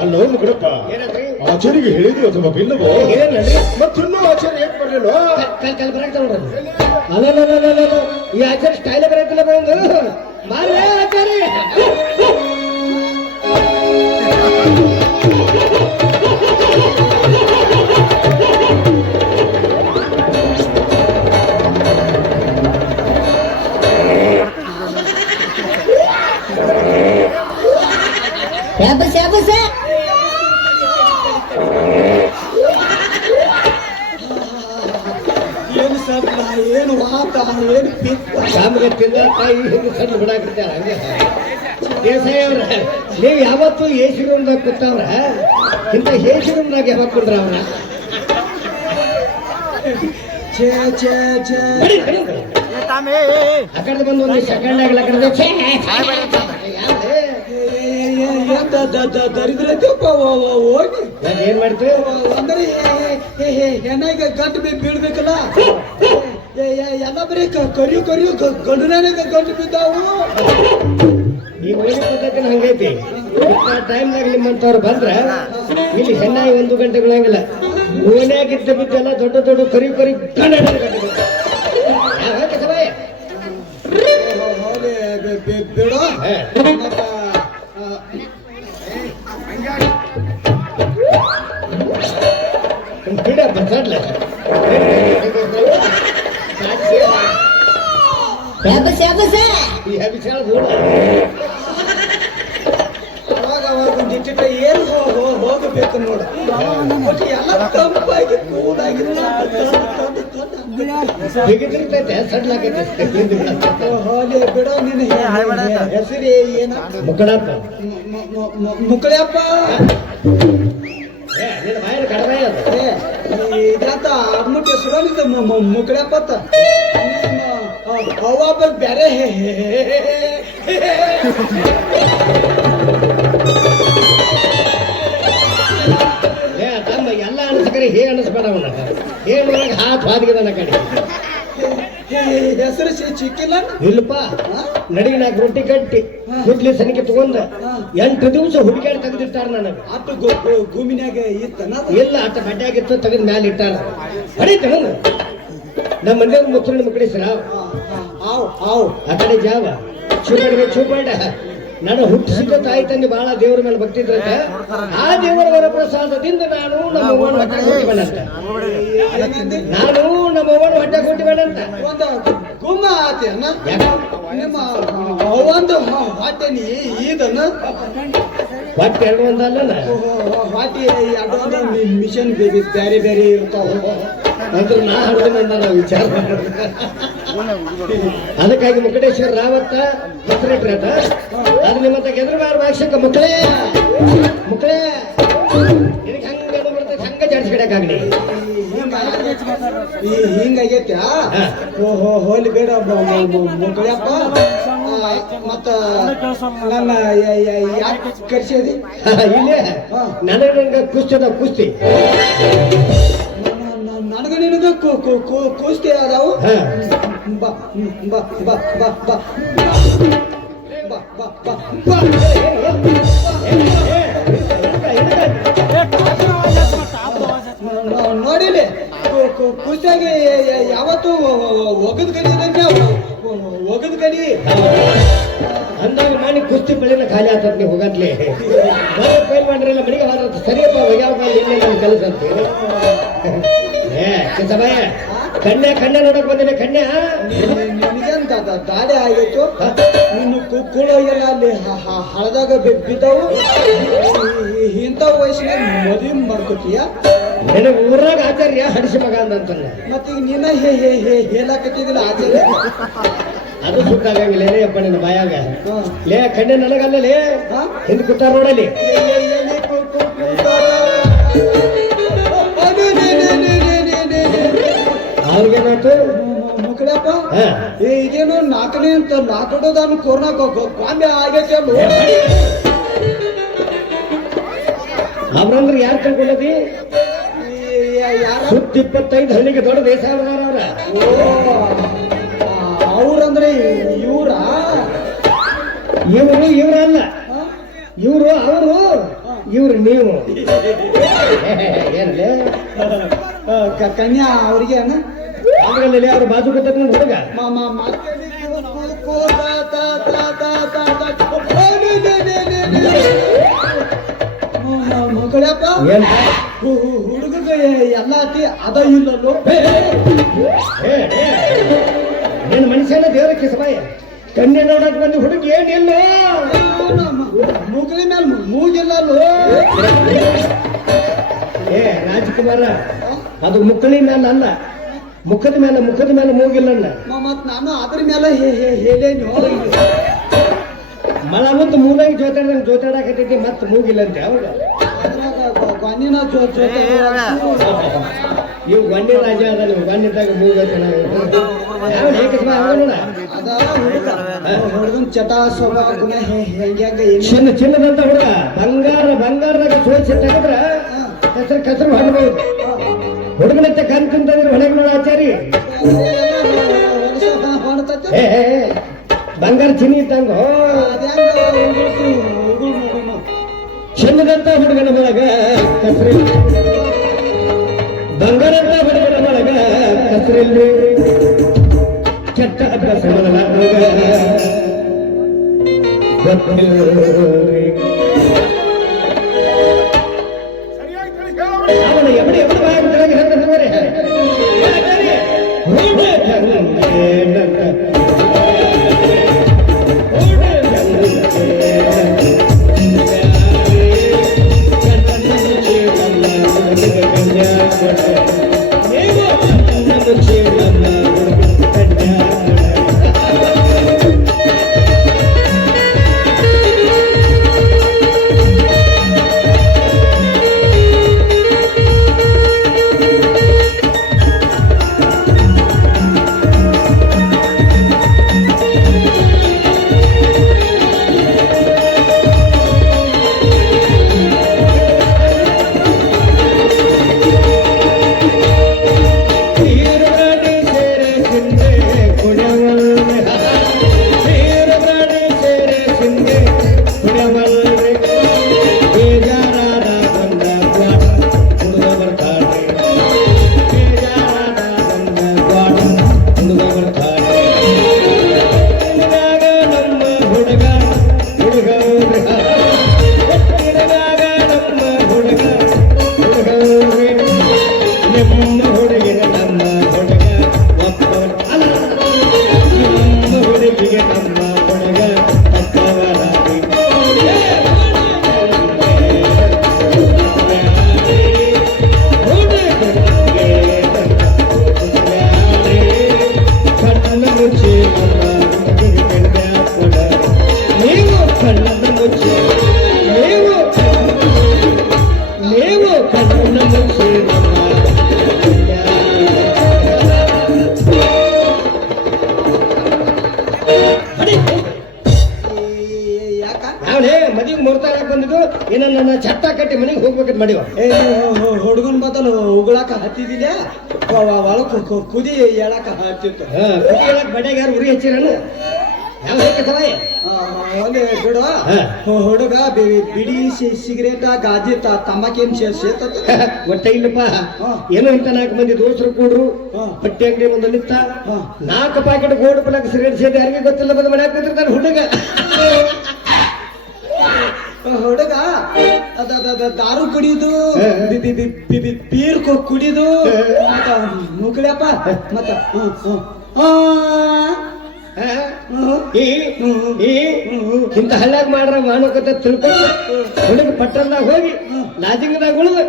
ಅಲ್ಲೋ ಮುಖಡಪ್ಪ, ಏನಂದ್ರಿ? ಆಚಾರ್ಯಗೆ ಹೇಳಿದ್ವಿ ಅಥವಾ ಬಿಲ್ಲವೋ? ಏನಂದ್ರಿ? ಮತ್ತಿನ್ನೂ ಆಚಾರ್ಯ ಏನ್ ಬರ್ಲಿಲ್ಲ? ಕಲ್ ಬರಕ್ ನೋಡ್ರಿ. ಅಲ್ಲ ಈ ಆಚಾರ್ಯ ಸ್ಟೈಲ್ ಬರತ್ತಿಲ್ಲ ಬಂದು ಮಾರೇ ಆಚಾರ್ಯ. ಏನು ಸಬ್ಲ, ಏನು ವಾತ, ಏನು ಪಿತ್ತ. ಸಾಮ್ಗೆ ತಿಂದ ತಾಯಿ ಸಣ್ಣ ಬಿಡಾಕಿರ್ತಾರ. ಹಂಗೆ ದೇಸಾಯಿ ಅವ್ರ, ನೀವು ಯಾವತ್ತೂ ಎಸಿ ರೂಮ್ದಾಗ ಕೂತವ್ರ, ಇಂಥ ಎಸಿ ರೂಮ್ದಾಗ ಯಾವಾಗ ಕುಂದ್ರ ಅವ್ರ? ಆ ಕಡೆ ಬಂದು ಒಂದು ಸೆಕೆಂಡ್ ಆಗ್ಲ ದರಿದ್ರೈತಪ್ಪ ಹೋಗಿ ಏನ್ ಮಾಡ್ತೀವಿ ಅಂದ್ರೆ ಹೆಣ್ಣಾಗ ಗಂಟು ಬೀಳ್ಬೇಕಲ್ಲ ಎಲ್ಲ ಬರೀ ಕರಿಯು ಗಂಡುನಾಗ ಗಂಟು ಬಿದ್ದಾವು ಈ ಒಳ್ಳೆ ಪದ್ಧತಿನ ಹಂಗೈತಿ ಟೈಮ್ನಾಗ ನಿಮ್ಮಂತವ್ರು ಬಂದ್ರ ಇಲ್ಲಿ ಹೆಣ್ಣಾಗಿ 1 ಗಂಟೆ ಬೀಳಂಗಿಲ್ಲ ಓನ್ಯಾಗಿದ್ದ ಬಿದ್ದೆಲ್ಲ ದೊಡ್ಡ ದೊಡ್ಡ ಕರಿ ಬೇಡ ಬಿಡ ಬಸಾಡ್ಲ ಅವಾಗ ಒಂದಿಟ್ಟ ಏನು ಹೋಗಬೇಕು ನೋಡು ಎಲ್ಲ ತಂಪಾಗಿ ಕೂಡಾಗಿರ್ತೈತೆ ಸಡ್ಲಾಕೈತೆ ಹೋಲಿ ಬಿಡೋ ನಿನ್ನ ಹೆಸರು ಏನ ಮುಕ್ಕಳಪ್ಪ ಮುಕ್ಕಳಪ್ಪ ನಿನ್ನ ಬಾಯಲ್ಲಿ ಕಡಬಾಯ ಇದಂತ ಅಡ್ಮುಟ್ಟಿ ಸುಡೋನಿಂದ ಮುಕ್ಕಳಪ್ಪ ಅವ್ವ ಬೇರೆ ತಮ್ಮ ಎಲ್ಲ ಅನಿಸ್ಕರೆ ಅನಿಸ್ಬೇಡ ಅವನ ಹೇಳುವಾಗ ಹಾತ್ ಹಾದಿಗೆ ನನ್ನ ಕಡೆ ಹೆಸರು ಚಿಕ್ಕಿಲ್ಲ ಇಲ್ಲಪ್ಪ ನಡಿಗೆ 4 ರೊಟ್ಟಿ ಕಟ್ಟಿ ಮುಟ್ಲಿ ಸನಿಕೆ ತಗೊಂಡ 8 ದಿವಸ ಹುಡುಗಾಡಿ ತೆಗೆದಿಟ್ಟಾರ ನನಗೆ ಅಟ್ಟು ಭೂಮಿನಾಗ ಇತ್ತನ ಇಲ್ಲ ಅಟ್ಟ ಬಡ್ಡೆಯಾಗಿತ್ತು ತೆಗೆದು ಮ್ಯಾಲ ಇಟ್ಟಾರ ಅಡಿ ತಗೊಂಡು ನಮ್ಮ ಮನೆಯವ್ರ ಮುತ್ತುಳಿನ ಮಕ್ಕಳಿಸ್ರ ಆ ಕಡೆ ಜಾವ ಚೂಪಾಡ ನಾನು ಹುಟ್ಟಿಸಿದ ತಾಯಿ ತಂದೆ ಬಹಳ ದೇವರ ಮೇಲೆ ಭಕ್ತಿ ಇದ್ರಂತೆ ಆ ದೇವರ ವರ ಪ್ರಸಾದದಿಂದ ನಾನು ನಮ್ಮ ಅವ್ವನ ಹೊಟ್ಟೆ ಕೊಟ್ಟಿಬೇಡಂತ ನಾನು ನಮ್ಮ ಅವ್ವನ ಹೊಟ್ಟೆ ಕೊಟ್ಟಿಬೇಡಂತ ಒಂದು ಗುಮ್ಮ ಆತಿ ಅನ್ನ ನಿಮ್ಮ ಒಂದು ಹೊಟ್ಟೆ ನೀ ಈದನ್ನ ಹೊಟ್ಟೆ ಎರಡು ಒಂದಲ್ಲ ಹೊಟ್ಟೆ ಎರಡು ಮಿಷನ್ ಬೇರೆ ಬೇರೆ ಇರ್ತಾವ ಅಂದ್ರೆ ನಾ ಹಡ್ಕೊಂಡ ವಿಚಾರ ಅದಕ್ಕಾಗಿ ಮುಕಟೇಶ್ವರ ರಾವತ್ತ ಹೆಸರಿಟ್ರಟ ಅದು ನಿಮ್ಮಂತ ಗೆದ್ರಬಾರ ಭಾಷಕ ಮಕ್ಕಳೇ ನಿನಗೆ ಹಂಗ ಬರ್ತೈತೆ ಹಂಗ ಜಾಡ್ಸ್ಕಿಡಕ್ಕಾಗ್ಲಿ ಹಿಂಗಾಗೈತೆ ಹೋಲಿ ಬೇಡ ಮುಕ್ಕಳಪ್ಪ ಮತ್ತ ನನ್ನ ಯಾಕೆ ಕರ್ಸಿದಿ ಇಲ್ಲೇ ನನಗೆ ಕುಸ್ತಿ ನನಗೆ ನಿನಗ ಕುಸ್ತಿ ಅದಾವು ಬಾ ಬಾ ಬಾ ಬಾ ಬಾ ಬಾ ಬಾ ಬಾ ಬಾ ನೋಡಿಲಿ ಕುಸ್ತಿಯಾಗಿ ಯಾವತ್ತು ಒಗದ್ ಕಡಿ ಅಂದಾಗ ಮಾಡಿ ಕುಸ್ತಿ ಬೆಳೆನ ಖಾಲಿ ಆಗ್ತದ ನೀವು ಹೋಗತ್ಲಿ ಫೈಲ್ ಮಾಡ್ರಲ್ಲ ಮನೆಗೆ ಹೋದ ಸರಿಯಪ್ಪ ಯಾವ ಇಲ್ಲಿ ನನ್ನ ಕೆಲಸ ಅಂತ ಚಿತ್ತಬಾಯ ಕಣ್ಣ ನೋಡಕ್ ಬಂದಿಲ್ಲ ಕಣ್ಣ ನಿನಗಂತ ದಾಡಿ ಆಗಿತ್ತು ನಿನ್ನ ಕುಕ್ಕುಳು ಎಲ್ಲ ಅಲ್ಲಿ ಹಳದಾಗ ಬಿದ್ದವು ಇಂಥ ವಯಸ್ಸಿನಾಗ ಮದುವೆ ಮಾಡ್ಕೋತೀಯ ನನಗೆ ಊರಾಗ ಆಚಾರ್ಯ ಹಡಿಸಿ ಮಗ ಅಂತಲ್ಲ ಮತ್ತೀಗ ನೀನ ಹೇಳಾಕತ್ತಿದಿಲ್ಲ ಆಚಾರ್ಯ ಅದು ಸುತ್ತಾಗಂಗಿಲ್ಲ ಅಪ್ಪ ನಿನ್ನ ಬಾಯಾಗ ಲೇ ಕಣ್ಣೆ ನನಗಲ್ಲೇ ಹಿಂದೆ ಕೂತಾರ ನೋಡಲಿ ಅವ್ರಿಗೇನಾಯ್ತು ಮುಕ್ಕಳಪ್ಪ ಈಗೇನು 4ನೇ ಅಂತ 4 ಕೊರೋನಾ ಬಾಂಬೆ ಆಗೈತೆ ಅವ್ರಂದ್ರೆ ಯಾರು ಕಳ್ಕೊಳ್ಳದಿ ಸುತ್ತ 25 ಹಳ್ಳಿಗೆ ದೊಡ್ಡ ದೇಶ ಅವ್ರ ಅವ್ರಂದ್ರೆ ಇವ್ರಲ್ಲ ಅವರು ನೀವು ಏನಲ್ಲಿ ಕನ್ಯಾ ಅವ್ರಿಗೆ ಅದ್ರಲ್ಲಿ ಅವ್ರ ಬಾಜು ಕಟ್ಟ ಹುಡುಗ ಮಕ್ಕಳಪ್ಪ ಹುಡುಗ ಎಲ್ಲ ಅದ ಇಲ್ಲಲ್ಲೋ ನೀನು ಮನುಷ್ಯನ ದೇವರ ಕಿಸಬಾಯ ಕನ್ಯೆ ನೋಡಕ್ ಬಂದು ಹುಡುಗ ಏನಿಲ್ಲ ಮುಗಲಿ ಮೇಲೆ ಮೂಗಿಲ್ಲಲ್ಲೋ ರಾಜ್ಕುಮಾರ ಅದು ಮುಕ್ಕಳಿ ಮೇಲೆ ಅಲ್ಲ ಮುಖದ ಮೇಲೆ ಮೂಗಿಲ್ಲ ಮತ್ ನಾನು ಅದ್ರ ಮೇಲೆ ಹೇಳೇನು ಮಳ ಮತ್ತು ಮೂಲಾಗಿ ಜೋತಾಡಕತ್ತೈತಿ ಮತ್ ಮೂಗಿಲ್ಲ ಅಂತೆ ಅವಾಗ ಗಣ್ಣಿನ ಇವು ಗಣ್ಯ ರಾಜ ಅದ ನೀವು ಗಣ್ಯದಾಗ ಮೂಗ ಯಾವ ನೋಡ ಹುಡುಗನ್ ಚಟ ಸ್ವಭಾವ ಗುಣ ಹೆಂಗೆ ಚಿನ್ನದಂತ ಹುಡುಗ ಬಂಗಾರದಾಗ ಸೋಚಿ ತೆಗೆದ್ರ ಕಸರು ಮಾಡಬಹುದು. ಹುಡುಗನತ್ತೆ ಕಣ್ ತಿಂತಂದ್ರೆ ಹೊಳೆಗೆ ನೋಡ ಆಚಾರಿ ಏ ಬಂಗಾರ ಚಿನ್ನಿ ಇಟ್ಟಂಗ ಚಿನ್ನದಂತ ಹುಡುಗನ ಒಳಗ ಕಸರಿಲ್ಲ, ಬಂಗಾರಂತ ಹುಡುಗನ ಒಳಗ ಕಸರಿಲ್ಲ, ಕೆಟ್ಟ ಅಭ್ಯಾಸ ಮಾಡಲ್ಲ ಅವನ ಎವಡಿ ಬಾಗಿ ಹೇಳ್ತಾರೆ ಮದುವೆಗೆ ಮುಹೂರ್ತ ಬಂದಿದ್ದು ಏನ ನನ್ನ ಚಟ್ಟ ಕಟ್ಟಿ ಮನೆಗೆ ಹೋಗ್ಬೇಕಂತ ಮಾಡಿವ. ಹುಡುಗನ್ ಬದಲು ಉಗುಳಾಕ ಹತ್ತಿದಿಲ್ಲ ಒಳಕ್ ಕುದಿ ಹೇಳಾಕ ಹತ್ತಿತ್ತು. ಕುದಿ ಹೇಳಕ್ ಬಡ್ಯಾಗ ಯಾರು ಉರಿ ಹಚ್ಚಿರಣ ಯಾವ ಹೇಳಕತ್ತವ ಒಂದೇ ಬಿಡು ಹುಡುಗ ಬಿಡಿ ಸಿಗರೇಟ ಗಾಜಿ ತಂಬಾಕೇನ್ ಸೇತ ಒಟ್ಟ ಇಲ್ಲಪ್ಪ. ಏನೋ ಇಂತ 4 ಮಂದಿ ದೋಸ್ತರು ಕೂಡ್ರು ಪಟ್ಟಿ ಅಂಗಡಿ ಮುಂದೆ ನಿಂತ 4 ಪ್ಯಾಕೆಟ್ ಗೋಲ್ಡ್ ಪ್ಲಾಕ್ ಸಿಗರೇಟ್ ಸೇದಿ ಯಾರಿಗೆ ಗೊತ್ತಿಲ್ಲ ಬಂದು ಮನೆ ಹಾಕಿರ್ತಾನೆ ಹುಡುಗ. ಹುಡುಗ ದಾರು ಕುಡಿಯುದು ಬೀರ್ ಕುಡಿದು ಮುಗ್ಳ್ಯಪ್ಪ ಮತ್ತ ಇಂತ ಹಳ್ಳ್ಯಾಗ ಮಾಡ್ರ ಮಾನಕತ ತಿಳ್ಕೊಂಡು ಹುಡುಗ ಪಟ್ಟಣದಾಗ ಹೋಗಿ ಲಾಜಿಂಗದಾಗ ಉಳಿದು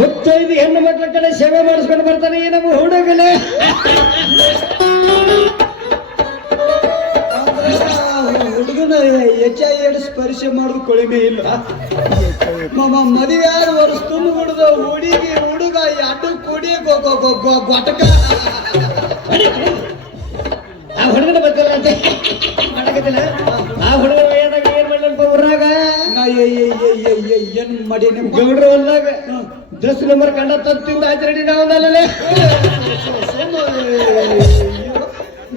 ಮುತ್ತೈದು ಹೆಣ್ಣು ಮಕ್ಳ ಕಡೆ ಸೇವೆ ಮಾಡಿಸ್ಕೊಂಡು ಬರ್ತಾನೆ ಈ ನಮ್ಮ ಹುಡುಗಲೇ. ಹುಡುಗನ HIV ಪರೀಕ್ಷೆ ಮಾಡೋದು ಕೊಳಿಮೆ ಇಲ್ಲ. ಮದುವೆ 6 ವರ್ಷ ತುಂಬ ಹುಡುಗ ಹುಡುಗ ಅಡ್ಡ ಕೊಡಿ ಗೊಟಕ ಆ ಹುಡುಗನ ಬರ್ತಿಲ್ಲ ಅಂತ ಮಾಡಕತ್ತಿಲ್ಲ. ಆ ಹುಡುಗನ ವಯದಾಗ ಏನ್ ಮಾಡ್ಲಪ್ಪ ಊರಾಗ ಏನ್ ಮಾಡಿ ಗೌಡ್ರ ಹೊಲ್ದಾಗ 10 ನಂಬರ್ ಕಂಡ ತತ್ತಿಂದ ಆಚರಣೆ ನಾವಲ್ಲೇ.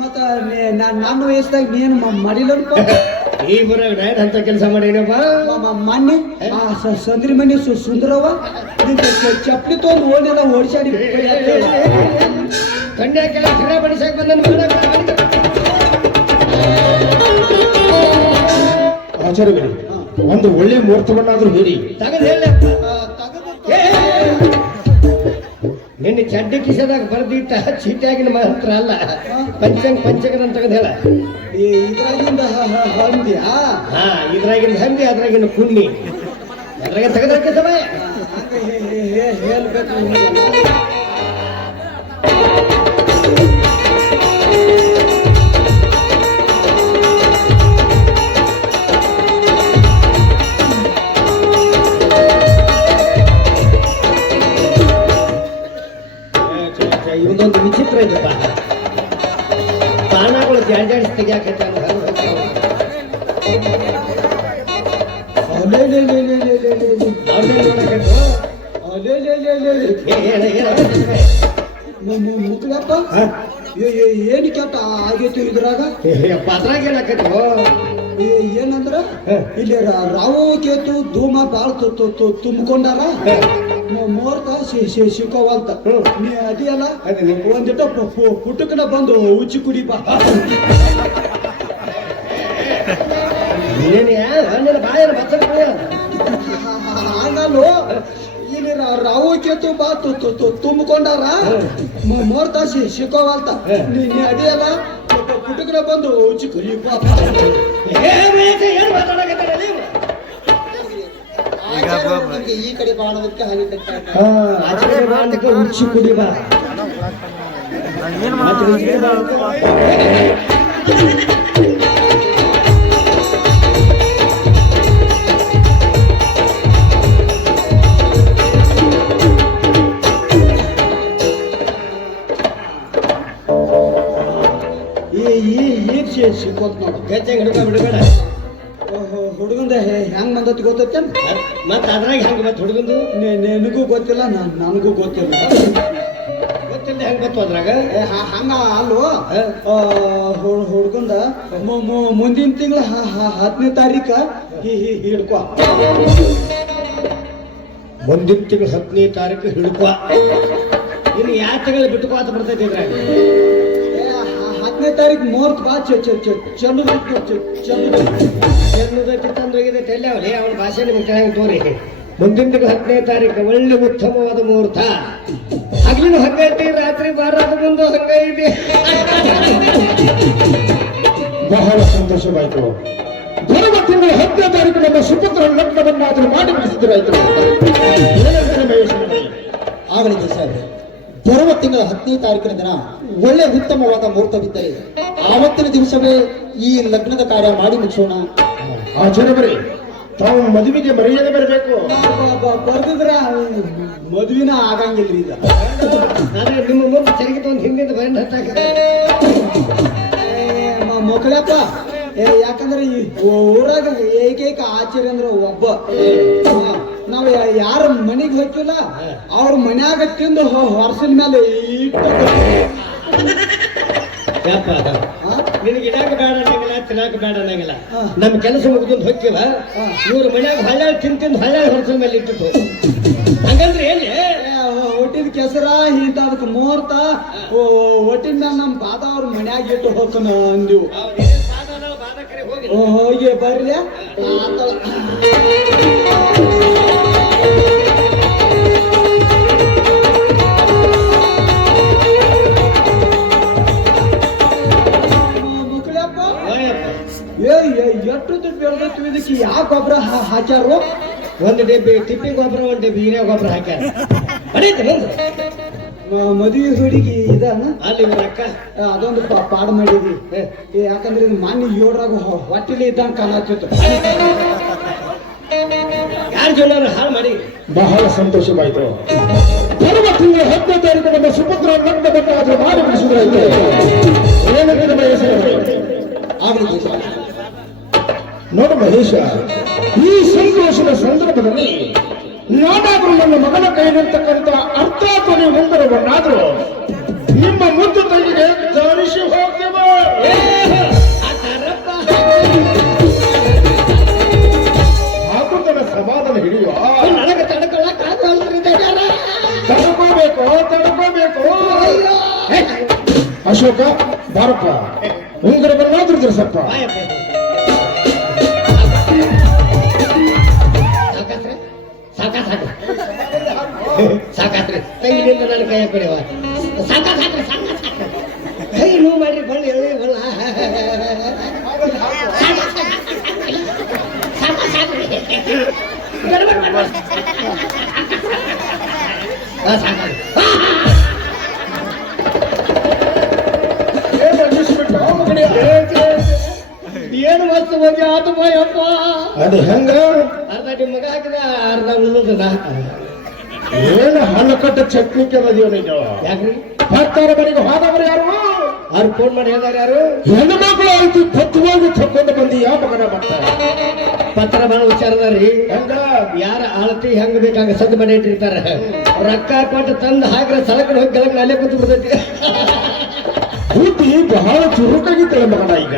ಮತ್ತ ನನ್ನ ವಯಸ್ಸಾಗ ನೀನು ಮಾಡಿಲ್ಲ ಈ ಊರಾಗ ಅಂತ ಕೆಲಸ ಮಾಡೇನಪ್ಪ. ಮೊನ್ನೆ ಸಂದ್ರಿ ಮನೆ ಸುಂದರವ ಚಪ್ಪಲಿ ತೊಗೊಂಡು ಓಡಿದ ಓಡಿಸಾಡಿ ಕನ್ಯಾಕೆಲ್ಲ ಸಿರಾ ಬಡಿಸಾಕ್ ಬಂದ ಆಚಾರ್ಯರೇ, ಒಂದು ಒಳ್ಳೆ ಮುಹೂರ್ತವನ್ನಾದ್ರೂ ಹೇಳಿ. ತಗದ್ ಹೇಳ ನಿನ್ನೆ ಚಡ್ಡಿ ಕಿಸದಾಗ ಬರ್ದಿಟ್ಟ ಚೀಟಿಯಾಗಿನ ಮಾತ್ರ ಅಲ್ಲ ಪಂಚಂಗನ ತಗದ್ ಹೇಳ. ಇದ್ರಾಗಿಂದ ಹಂದಿಯಾ ಇದ್ರಾಗಿನ ಹಂದಿ ಅದ್ರಾಗಿನ ಕುಣ್ಣಿ ಅದ್ರಾಗ ತೆಗೆದಕ್ಕೆ ಸಮಯ ಹೇಳ್ಬೇಕು. ಇದೊಂದು ವಿಚಿತ್ರ ಇದಪ್ಪ. ಬಾಣಗಳು ಜಾಡ್ಜಾಡಿಸಿ ತೆಗಿಯಾಕೈತೆ ಮುಕ್ಳಪ್ಪ ಏನು ಕೆಟ್ಟ ಆಗೈತಿ ಇದ್ರಾಗ ಅದ್ರಾಗ ಏನಾಕೈತೋ ಏನಂದ್ರ ಇಲ್ಲಿ ರಾವು ಕೇತು ಧೂಮ ಬಾಳ ತುಂಬಿಕೊಂಡಾರ ಮುಹೂರ್ತ ಸಿಕ್ಕವಲ್ತ ನೀ ಅದಿಯಲ್ಲ ಒಂದಿಟ ಪುಟಕನ ಬಂದು ಉಚ್ಚಿ ಕುಡಿ ಬಾ ಹಂಗಲ್ಲೋ ಇಲ್ಲಿ ರಾವು ಕೇತು ಬಾ ತುಂಬಿಕೊಂಡಾರ ಮುಹೂರ್ತ ಸಿಕ್ಕವಲ್ತ ನೀ ಅದಿಯಲ್ಲ ಪುಟಕನ ಬಂದು ಉಚ್ಚಿ ಕುಡಿ ಬಾ ಈ ಕಡೆ ಬಾಣದಕ್ಕೆ ಹಾಗೆ ಉಚ್ಚಿ ಕುಡಿ ಬಾ ಸಿಕ್ಕೋತ್ ನೋಡು ಗಚ್ಚಂಗ್ ಹಿಡ್ಕ ಬಿಡಬೇಡ ಹುಡುಗಂದ ಹೆಂಗ್ ಬಂದತ್ ಗೊತ್ತೈತೆ ಮತ್ತ ಅದ್ರಾಗ ಹೆಂಗ ಮತ್ತ ಹುಡುಗಂದು ನಿನಗೂ ಗೊತ್ತಿಲ್ಲ ನನಗೂ ಗೊತ್ತಿಲ್ಲ ಗೊತ್ತಿಲ್ಲ ಹೆಂಗ್ ಗೊತ್ತು ಅದ್ರಾಗ ಹಂಗ ಅಲ್ವ ಹುಡುಗಂದ ಮುಂದಿನ ತಿಂಗಳ 10ನೇ ತಾರೀಕ ಹಿಡ್ಕೊ ಮುಂದಿನ ತಿಂಗಳು 10ನೇ ತಾರೀಕು ಹಿಡ್ಕೊ ಇನ್ನು ಯಾವ ತಿಂಗಳು ಬಿಟ್ಕೋ ಅಂತ ಬರ್ತೈತಿ ಇದ್ರಾಗ 10ನೇ ತಾರೀಕು ಮುಹೂರ್ತ ಬಾ ಚೆನ್ನದೈತಿ ತಂದೋಗಿದೈತಿ ಎಲ್ಲ ಅವನೇ ಅವನ ಭಾಷೆ ನಿಮ್ಗೆ ಚೆನ್ನಾಗಿ ತೋರಿ ಮುಂದಿನ ತಿಂಗಳು 10ನೇ ತಾರೀಕು ಒಳ್ಳೆ ಉತ್ತಮವಾದ ಮುಹೂರ್ತ ಹಗಲಿನ ಹಂಗೈತಿ ರಾತ್ರಿ ಬಾರದ ಮುಂದೆ ಹಂಗೈತಿ ಬಹಳ ಸಂತೋಷವಾಯಿತು. ಬರುವ ತಿಂಗಳ 10ನೇ ತಾರೀಕು ನಮ್ಮ ಸುಪುತ್ರ ಲಗ್ನವನ್ನಾದರೂ ಮಾಡಿ ಬಿಡಿಸಿದ್ರಾಯ್ತು. ಆಗಲಿದೆ ಸರ್. ಬರುವ ತಿಂಗಳ 10ನೇ ತಾರೀಕಿನ ದಿನ ಒಳ್ಳೆ ಉತ್ತಮವಾದ ಮುಹೂರ್ತವಿದ್ದರೆ ಆವತ್ತಿನ ದಿವಸವೇ ಈ ಲಗ್ನದ ಕಾರ್ಯ ಮಾಡಿ ಮುಗಿಸೋಣ. ಜನವರಿ ತಾವು ಮದುವೆಗೆ ಮರ್ಯಾದೆ ಬರಬೇಕು. ಬರ್ದಿದ್ರ ಮದುವಿನ ಆಗಂಗಿಲ್ರಿ ಈಗ. ಆದ್ರೆ ನಿಮ್ಮ ಮುಂದೆ ಸರಿಗಿತ್ತು ಒಂದು ಹಿಂದಿಂದ ಬಂದು ಹತ್ತಾಕಿದೆ ಮಕ್ಕಳಪ್ಪ ಯಾಕಂದ್ರೆ ಈ ಊರಾಗ ಏಕೈಕ ಆಚಾರ್ಯ ಅಂದ್ರೆ ಒಬ್ಬ. ನಾವು ಯಾರ ಮನೆಗೆ ಹೋಗ್ತಿಲ್ಲ ಅವ್ರ ಮನ್ಯಾಗ ತಿಂದು ವರ್ಷದ ಮೇಲೆ ಇಟ್ಟು ನಿನಗೆ ಇಡಾಕ ಬೇಡ ಅನ್ನಂಗಿಲ್ಲ ತಿನ್ನಾಕ ಬೇಡ ಅನ್ನಂಗಿಲ್ಲ. ನಮ್ಮ ಕೆಲಸ ಮುಗಿದು ಹೋಗ್ತೀವ ಇವ್ರ ಮನ್ಯಾಗ ಹಳ್ಳಿ ತಿಂದು ಹಳ್ಳಿ ಹೊರಸದ ಮೇಲೆ ಇಟ್ಟಿತ್ತು ಹಂಗಂದ್ರೆ ಏನಿ ಒಟ್ಟಿನ ಕೆಸರ ಇಂಥದಕ್ಕೆ ಮುಹೂರ್ತ ಒಟ್ಟಿನ ಮೇಲೆ ನಮ್ಮ ಬಾದ ಅವ್ರ ಮನ್ಯಾಗ ಇಟ್ಟು ಹೋಗ್ತಾನ ಅಂದಿವು. ಹೋಗಿ ಬರ್ಲಿ ಮುಕ್ಳಪ್ಪ ಎಷ್ಟು ದುಡ್ಡು ಬೆಳೆದೈತಿ ಇದಕ್ಕೆ ಯಾವ ಗೊಬ್ಬರ ಹಾಕ್ಯಾರು? ಒಂದು ಡಬ್ಬಿ ತಿಪ್ಪಿ ಗೊಬ್ಬರ ಒಂದು ಡಬ್ಬಿ ಹೀರೆ ಗೊಬ್ಬರ ಹಾಕ್ಯಾರ. ಮದುವೆ ಹುಡುಗಿ ಇದಾನ ಅಲ್ಲಿ ಇವ್ರ ಅಕ್ಕ ಅದೊಂದು ಪಾಡು ಮಾಡಿದ್ವಿ. ಯಾಕಂದ್ರೆ ಇದು ಮಾನ್ಯ 7ರಾಗ ಹೊಟ್ಟಿಲಿ ಇದ್ದಂಗೆ ಕಾಣತ್ತಿತ್ತು. ಯಾರ ಜನ ಹಾಳು ಮಾಡಿ ಬಹಳ ಸಂತೋಷವಾಯಿತು. ಬರುವ ತಿಂಗಳ 10ನೇ ತಾರೀಕು ನಮ್ಮ ಸುಪುತ್ರ ಲಗ್ನವನ್ನಾದರೂ ಮಾಡಿ ಬಿಡಿಸಿದ್ರಾಯ್ತು. ನೋಡು ಮಹೇಶ, ಈ ಸಂತೋಷದ ಸಂದರ್ಭದಲ್ಲಿ ನಾನಾದರೂ ನನ್ನ ಮಗನ ಕೈಲಿರ್ತಕ್ಕಂಥ ಅರ್ಥಾತ್ಮನೆ ಮುಂದರವನ್ನಾದರೂ ನಿಮ್ಮ ಮುದ್ದು ತಂಗಿಗೆ ಧರಿಸಿ ಹೋಗ್ತೇವೆ. ಆಕೃತನ ಸಮಾಧಾನ ಹಿಡಿಯುವ ನನಗೆ ತಡ್ಕೊಳ್ಳ ತಡ್ಕೋಬೇಕು. ಅಶೋಕ ಬಾರಪ್ಪ, ಉಂಗುರವನ್ನಾದ್ರೂ ಧರಿಸಪ್ಪ. ಸಾಕಾತ್ರಿ ತಂಗಿನಿಂದ ನನ್ನ ಕೈ ಕೊಡುವ ಸಾಕಾತ್ರಿ ಕೈ ನೋವು ಮಾಡ್ರಿ ಬಳ್ಳಿ ಬಲ್ಲ ಏನು ಮಸ್ತ್ ಹೋಗಿ ಆತು ಬಾಯಪ್ಪ. ಅದು ಹೆಂಗ? ಅರ್ಧ ನಿಮ್ಮ ಮಗ ಹಾಕಿದ ಅರ್ಧ ಉಳಿದ ಏನು ಹಣ್ಣು ಕಟ್ಟ ಚಟ್ನಿ ಕೆಲ ಯಾಕ್ರಿ 10 ಮನೆಗೆ ಹೋದವರು ಯಾರು? ಅವ್ರು ಫೋನ್ ಮಾಡಿ ಹೇಳಿದಾರೆ ಯಾರು ಹೆಣ್ಣು ಮಕ್ಕಳು ಆಯ್ತು ತತ್ವವಾಗಿ ತಕ್ಕೊಂಡು ಬಂದು ಯಾವ ಮಗನ ಮಾಡ್ತಾರೆ ಪತ್ರ ಬಹಳ ವಿಚಾರದಾರಿ ಹೆಂಗ ಯಾರ ಆಳತಿ ಹೆಂಗ್ ಬೇಕಂಗ ಸದ್ದು ಮಾಡಿ ಇಟ್ಟಿರ್ತಾರ ರೊಕ್ಕ ಕೊಟ್ಟು ತಂದು ಹಾಕ್ರೆ ಸಲಕಡೆ ಹೋಗಿ ಕೆಳಗೆ ಅಲ್ಲೇ ಕೂತು ಬಿಡ್ತೈತಿ ಬುದ್ಧಿ ಬಹಳ ಚುರುಕಾಗಿತ್ತಲ್ಲ ಮಗನ ಈಗ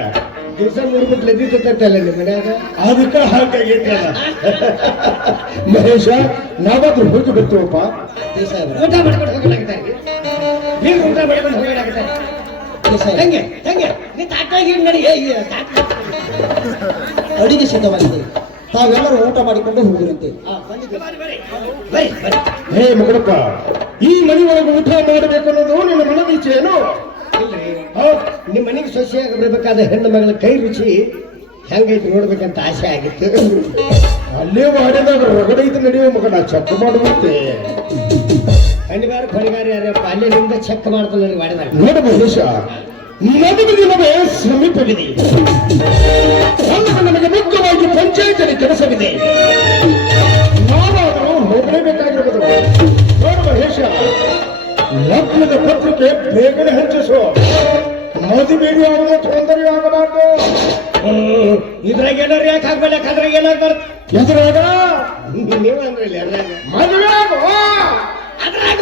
ದಿವಸ 3 ಬಿಟ್ಟು ಲದ್ದಿತ್ತಲ್ಲ ನಿಮ್ಮ ಮನ್ಯಾಗ ಅದಕ್ಕೆ ಹಾಗಾಗಿತ್ತಲ್ಲ ಮಹೇಶ ನಾವಾದ್ರೂ ಹೋಗಿ ಬರ್ತೀವಪ್ಪ ದೇಸಾಯಿಯವರೇ, ಊಟ ಮಾಡ್ಕೊಂಡು ಹೋಗಲಾಗ್ತಾರೆ ನೀವು ಊಟ ಮಾಡ್ಕೊಂಡು ಹೋಗಲಾಗ್ತಾರೆ ದೇಸಾಯಿ, ಹಂಗೆ ಹಂಗೆ ನೀ ತಾಟಾಗಿ ನಡಿ ಅಡಿಗೆ ಸಿದ್ಧವಾಗಿದೆ, ತಾವೆಲ್ಲರೂ ಊಟ ಮಾಡಿಕೊಂಡು ಹೋಗಿರಂತೆ. ಬರ್ರಿ ಹೇ ಮಗನಪ್ಪ, ಈ ಮನೆ ಒಳಗೆ ಊಟ ಮಾಡಬೇಕು ಅನ್ನೋದು ನಿನ್ನ ಮನದ ಇಚ್ಛೆ ಏನು? ಇಲ್ರಿ ನಿಮ್ಮ ಮನೆಗೆ ಸೊಸೆಯಾಗಿ ಬರ್ಬೇಕಾದ ಹೆಣ್ಣು ಮಗಳ ಕೈ ರುಚಿ ಹೆಂಗೈತಿ ನೋಡ್ಬೇಕಂತ ಆಸೆ ಆಗಿತ್ತು ಅಲ್ಲೇ ಮಾಡಿದಾಗ ಹೊರಗಡೆ ಇದು ನಡೆಯುವ ಮಗನ ಚೆಕ್ ಮಾಡುವಂತೆ ಹಣ್ಣಿಗಾರ ಹೊಣೆಗಾರ ಯಾರಪ್ಪ ಅಲ್ಲಿಂದ ಚೆಕ್ ಮಾಡ್ತಾನೆ ಮಾಡಿದಾಗ ನೋಡ ಮಹೇಶ, ನಮಗೆ ದಿನವೇ ಸಮೀಪವಿದೆ. ಅಂದಾಗ ನಮಗೆ ಮುಖ್ಯವಾಗಿ ಪಂಚಾಯತಿನ ಕೆಲಸವಿದೆ. ನಾವಾದರೂ ಹೋಗಲೇಬೇಕಾಗಿರುವುದು. ನೋಡ ಮಹೇಶ, ಲಗ್ನದ ಪತ್ರಿಕೆ ಬೇಗನೆ ಹೆಚ್ಚಿಸು. ಮದುವೆ ಆಗುವ ತೊಂದರೆ ಆಗಬಾರ್ದು. ಇದ್ರಾಗ ಏನಾರು ಯಾಕೆ ಹಾಕ್ಬೇಡ ಅದ್ರಾಗ ಏನಾಗ್ಬಾರ್ದು ಎದುರಾಗ ನೀವು ಅಂದ್ರೆ ಅದ್ರಾಗ ಮದುವೆ ಆಗು. ಅದ್ರಾಗ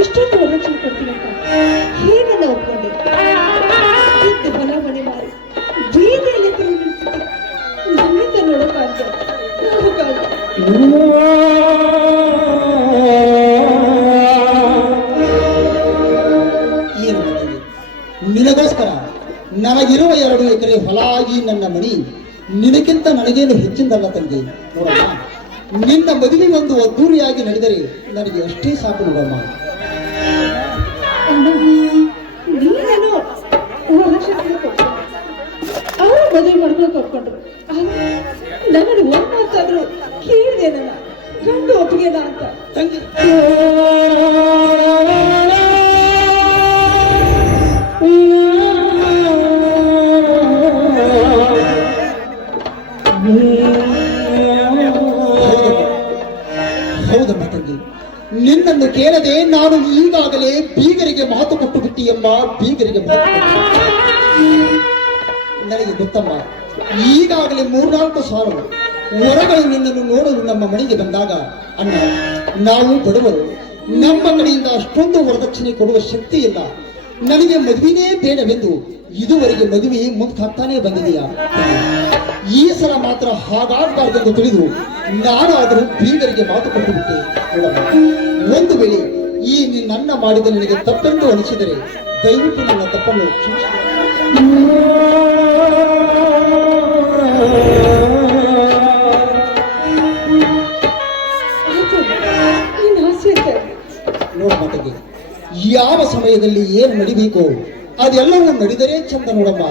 ಇಷ್ಟೊಂದು ವರದಕ್ಷಿಣೆ ಕೊಡ್ತೀನಿ ಅಂತ ಹೇಗೆಲ್ಲ ಒಪ್ಕೊಂಡೆ? ಇದ್ದ ಹೊಲ ಮನೆ ಮಾರಿ ಬೀದಿಯಲ್ಲಿ ತಿರುಗಿಸುತ್ತೆ ನಮ್ಮಿಂದ ನೋಡೋಕ್ಕಾಗ್ತದೆ. ಏನು ಮಗನೇ, ನಿನಗೋಸ್ಕರ ನನಗಿರುವ 2 ಎಕರೆ ಹೊಲ ಈ ನನ್ನ ಮಣಿ ನಿನಗಿಂತ ನನಗೇನು ಹೆಚ್ಚಿಂದಲ್ಲ ತಂಗಿ. ನೋಡಮ್ಮ, ನಿನ್ನ ಮದುವೆ ಒಂದು ಅದ್ದೂರಿಯಾಗಿ ನಡೆದರೆ ನನಗೆ ಅಷ್ಟೇ ಸಾಕು ನೋಡಮ್ಮ. ನೀನೇನು ವರದಕ್ಷಿಣೆ ಕೊಟ್ಟು ಅವರು ಮದುವೆ ಮಾಡ್ಕೊಂಡು ಕೊಟ್ಕೊಂಡ್ರು. ನನ್ನನ್ನು ಒಂದು ಮಾತಾದ್ರು ಕೇಳಿದೆ ನನ್ನ ಗಂಡು ಒಪ್ಪಿಗೆದ ಅಂತ. ತಂಗಿ, ಹೌದಮ್ಮ ತಂಗಿ, ನಿನ್ನನ್ನು ಕೇಳದೆ ನಾನು ಈಗಾಗಲೇ ಬೀಗರಿಗೆ ಮಾತು ಕೊಟ್ಟು ಬಿಟ್ಟಿ ಎಂಬ ಬೀಗರಿಗೆ ಮಾತು ಕೊಟ್ಟು ನನಗೆ ಗೊತ್ತಮ್ಮ. ಈಗಾಗಲೇ 3-4 ಸಾವಿರ ಹೊರಗಳು ನಿನ್ನನ್ನು ನೋಡಲು ನಮ್ಮ ಮನೆಗೆ ಬಂದಾಗ, ಅಣ್ಣ ನಾವು ಬಡವರು, ನಮ್ಮ ಕಡೆಯಿಂದ ಅಷ್ಟೊಂದು ವರದಕ್ಷಿಣೆ ಕೊಡುವ ಶಕ್ತಿ ಇಲ್ಲ, ನನಗೆ ಮದುವೆನೇ ಬೇಡವೆಂದು ಇದುವರೆಗೆ ಮದುವೆ ಮುಂದಾಗ್ತಾನೆ ಬಂದಿದೆಯಾ? ಈ ಸಲ ಮಾತ್ರ ಹಾಗಾಗಬಾರ್ದೆಂದು ತಿಳಿದು ನಾನಾದರೂ ಬೀಗರಿಗೆ ಮಾತು ಕೊಟ್ಟು ಬಿಟ್ಟೆ. ಒಂದು ವೇಳೆ ಈ ನನ್ನ ಮಾಡಿದ ನಿನಗೆ ತಪ್ಪೆಂದು ಅನಿಸಿದರೆ ದಯವಿಟ್ಟು ನನ್ನ ತಪ್ಪನ್ನು ಕ್ಷಮಿಸಿ. ನಿನ್ನ ಆಸೆ ಅಂತ ನೋಡ ಮಾತಗೆ, ಯಾವ ಸಮಯದಲ್ಲಿ ಏನು ನಡಿಬೇಕೋ ಅದೆಲ್ಲವೂ ನಡೆದರೆ ಚಂದ ನೋಡಮ್ಮ.